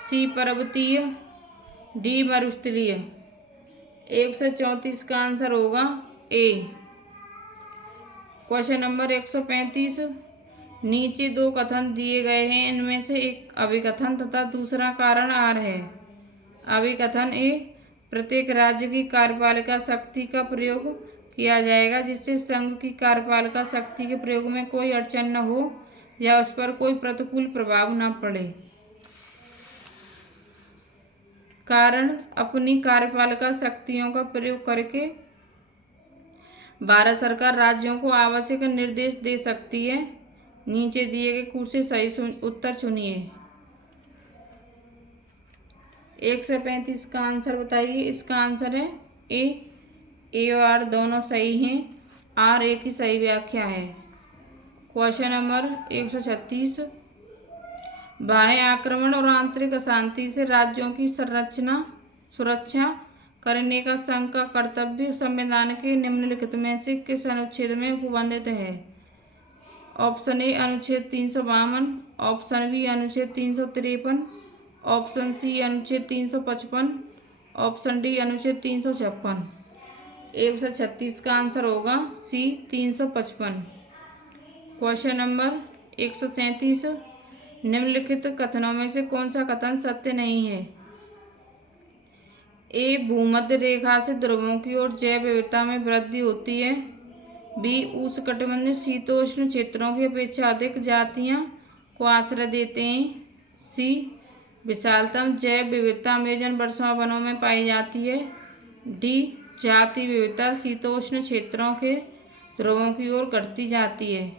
सी, पर्वतीय। डी, मरुस्थलीय। 1 से 34 का आंसर होगा ए। Question number 135। नीचे 2 कथन दिए गए हैं, इनमें से एक अभिकथन तथा दूसरा कारण आर है। अभिकथन ए, प्रत्येक राज्य की कार्यपालिका शक्ति का प्रयोग किया जाएगा जिससे संघ की कार्यपालिका शक्ति के प्रयोग में कोई अड़चन न हो या उस पर कोई प्रतिकूल प्रभाव न पड़े। कारण, अपनी कार्यपालिका शक्तियों का प्रयोग करके भारत सरकार राज्यों को आवश्यक निर्देश दे सकती है। नीचे दिए गए कुछ से सही उत्तर चुनिए। 1 से 35 का आंसर बताइए। इसका आंसर है ए और आर दोनों सही हैं। आर ए की सही व्याख्या है। Question number 136। बाह्य आक्रमण और आंतरिक अशांति से राज्यों की सुरक्षा करने का संघ का कर्तव्य संविधान के निम्नलिखित में से किस अनुच्छेद में उपबंधित है? ऑप्शन ए, अनुच्छेद 352। ऑप्शन बी, अनुच्छेद 353। ऑप्शन सी, अनुच्छेद 355। ऑप्शन डी, अनुच्छेद 356। 1 से 36 का आंसर होगा सी, 355। Question number 137। निम्नलिखित कथनों में से कौन सा कथन सत्य नहीं है? ए, भूमध्य रेखा से ध्रुवों की ओर जैव विविधता में वृद्धि होती है। बी, उष्णकटिबंधीय शीतोष्ण क्षेत्रों की अपेक्षा अधिक जातियां को आश्रय देते हैं। सी, विशालतम जैव विविधता अमेजन वर्षा वनों में पाई जाती है। डी, जाति विविधता शीतोष्ण क्षेत्रों के ध्रुवों की ओर घटती जाती है।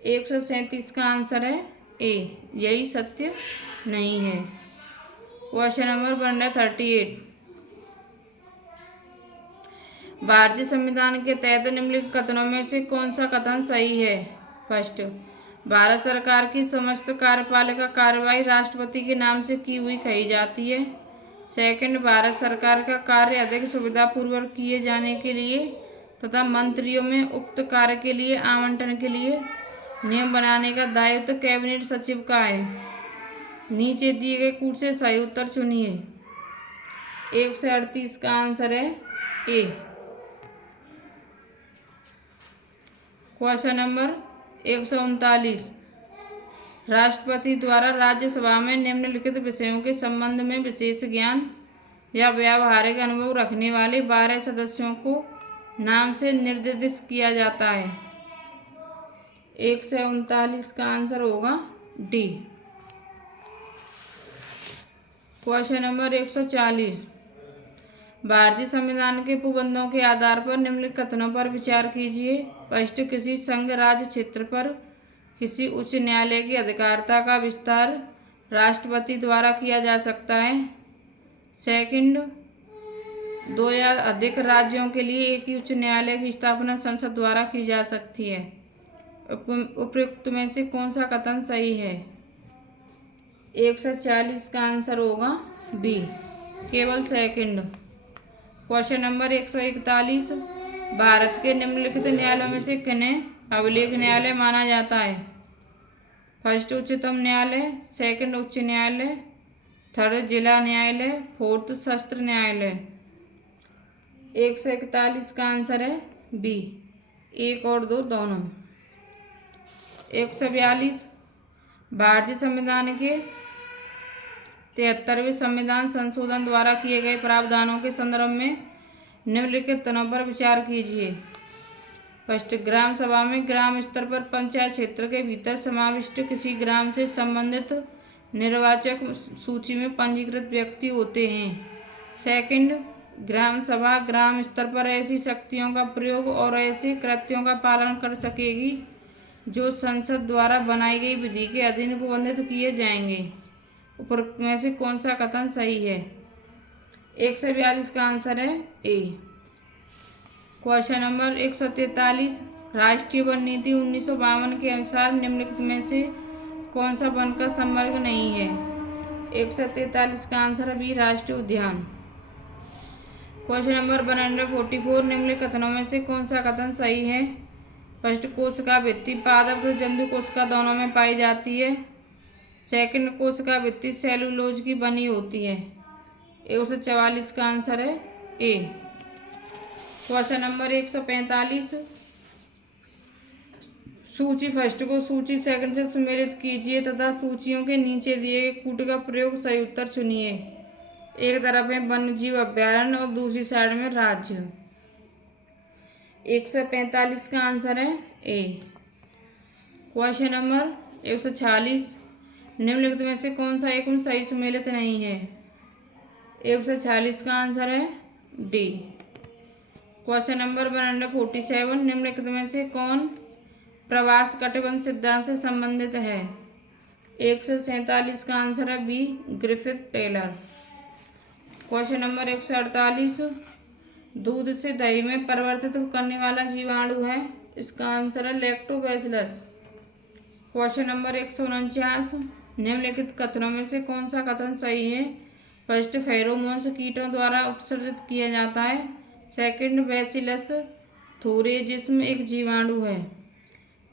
137 का आंसर है ए, यही सत्य नहीं है। Question number 138। भारतीय संविधान के तहत निम्नलिखित कथनों में से कौन सा कथन सही है? फर्स्ट, भारत सरकार की समस्त कार्यपालिका कार्यवाही राष्ट्रपति के नाम से की हुई कही जाती है। सेकंड, भारत सरकार का कार्य अधिक सुविधापूर्वक किए जाने के लिए तथा मंत्रियों में उक्त कार्य के लिए आवंटन के लिए नियम बनाने का दायित्व कैबिनेट सचिव का है। नीचे दिए गए कूट से सही उत्तर चुनिए। 138 का आंसर है ए। क्वेश्चन नंबर 139, राष्ट्रपति द्वारा राज्यसभा में निम्नलिखित विषयों के संबंध में विशेष ज्ञान या व्यावहारिक अनुभव रखने वाले 12 सदस्यों को नाम से निर्देशित किया जाता है। 139 का आंसर होगा डी। क्वेश्चन नंबर 140, भारतीय संविधान के उपबंधों के आधार पर निम्नलिखित कथनों पर विचार कीजिए। फर्स्ट, किसी संघ राज्य क्षेत्र पर किसी उच्च न्यायालय की अधिकारिता का विस्तार राष्ट्रपति द्वारा किया जा सकता है। सेकंड, 2 या अधिक राज्यों के लिए एक ही उच्च न्यायालय की स्थापना संसद द्वारा की जा सकती है। उपयुक्त में से कौन सा कथन सही है? 140 का आंसर होगा बी, केवल सेकंड। क्वेश्चन नंबर 141, भारत के निम्नलिखित न्यायालयों में से किन्हें अभिलेख न्यायालय माना जाता है? फर्स्ट, उच्चतम न्यायालय। सेकंड, उच्च न्यायालय। थर्ड, जिला न्यायालय। फोर्थ, सत्र न्यायालय। 141 का आंसर है बी, 1 और 2 दोनों। 142, भारतीय संविधान के 73वें संविधान संशोधन द्वारा किए गए प्रावधानों के संदर्भ में निम्नलिखित तथ्यों पर विचार कीजिए। फर्स्ट, ग्राम सभा में ग्राम स्तर पर पंचायत क्षेत्र के भीतर समाविष्ट किसी ग्राम से संबंधित निर्वाचक सूची में पंजीकृत व्यक्ति होते हैं। सेकंड, ग्राम सभा ग्राम स्तर पर ऐसी शक्तियों का प्रयोग और ऐसे कृत्यों का पालन कर सकेगी जो संसद द्वारा बनाई गई विधि के अधीन उपबंधित किए जाएंगे। ऊपर में से कौन सा कथन सही है? 142 का आंसर है ए। क्वेश्चन नंबर 143, राष्ट्रीय वन नीति 1952 के अनुसार निम्नलिखित में से कौन सा वन का संवर्ग नहीं है? 143 का आंसर है बी, राष्ट्रीय उद्यान। क्वेश्चन नंबर 144, निम्नलिखित कथनों में से कौन सा कथन सही है? फर्स्ट, कोशिका भित्ति पादप तथा जंतु कोशिका दोनों में पाई जाती है। सेकंड, कोशिका भित्ति सेलुलोज की बनी होती है। 144 का आंसर है ए। क्वेश्चन नंबर 145, सूची फर्स्ट को सूची सेकंड से सुमेलित कीजिए तथा सूचियों के नीचे दिए गए कूट का प्रयोग सही उत्तर चुनिए। एक तरफ है वन्यजीव अभ्यारण्य और दूसरी साइड में राज्य। 145 का आंसर है ए। क्वेश्चन नंबर 146, निम्नलिखित में से कौन सा एक सही सुमेलित नहीं है? 146 का आंसर है डी। क्वेश्चन नंबर 147, निम्नलिखित में से कौन प्रवास कटिबंध सिद्धांत से संबंधित है? 147 का आंसर है B, Griffith Taylor. Question number 148, दूध से दही में परिवर्तित करने वाला जीवाणु है। इसका आंसर है लैक्टोबैसिलस। क्वेश्चन नंबर 149, निम्नलिखित कथनों में से कौन सा कथन सही है? फर्स्ट, फेरोमोन्स कीटों द्वारा उत्सर्जित किया जाता है। सेकंड, बैसिलस थूरियजिस्म एक जीवाणु है।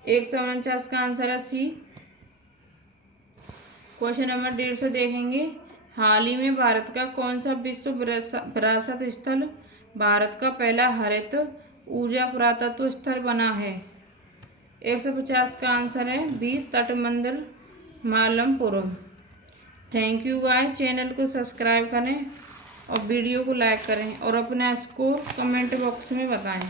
149 का आंसर है सी। क्वेश्चन नंबर 150 देखेंगे, हाल ही में भारत का कौन सा विश्व विरासत स्थल भारत का पहला हरित ऊर्जा पुरातत्व स्थल बना है? 150 का आंसर है बी, तट मंदिर मालमपुरम। थैंक यू गाइस, चैनल को सब्सक्राइब करें और वीडियो को लाइक करें और अपना स्कोर कमेंट बॉक्स में बताएं।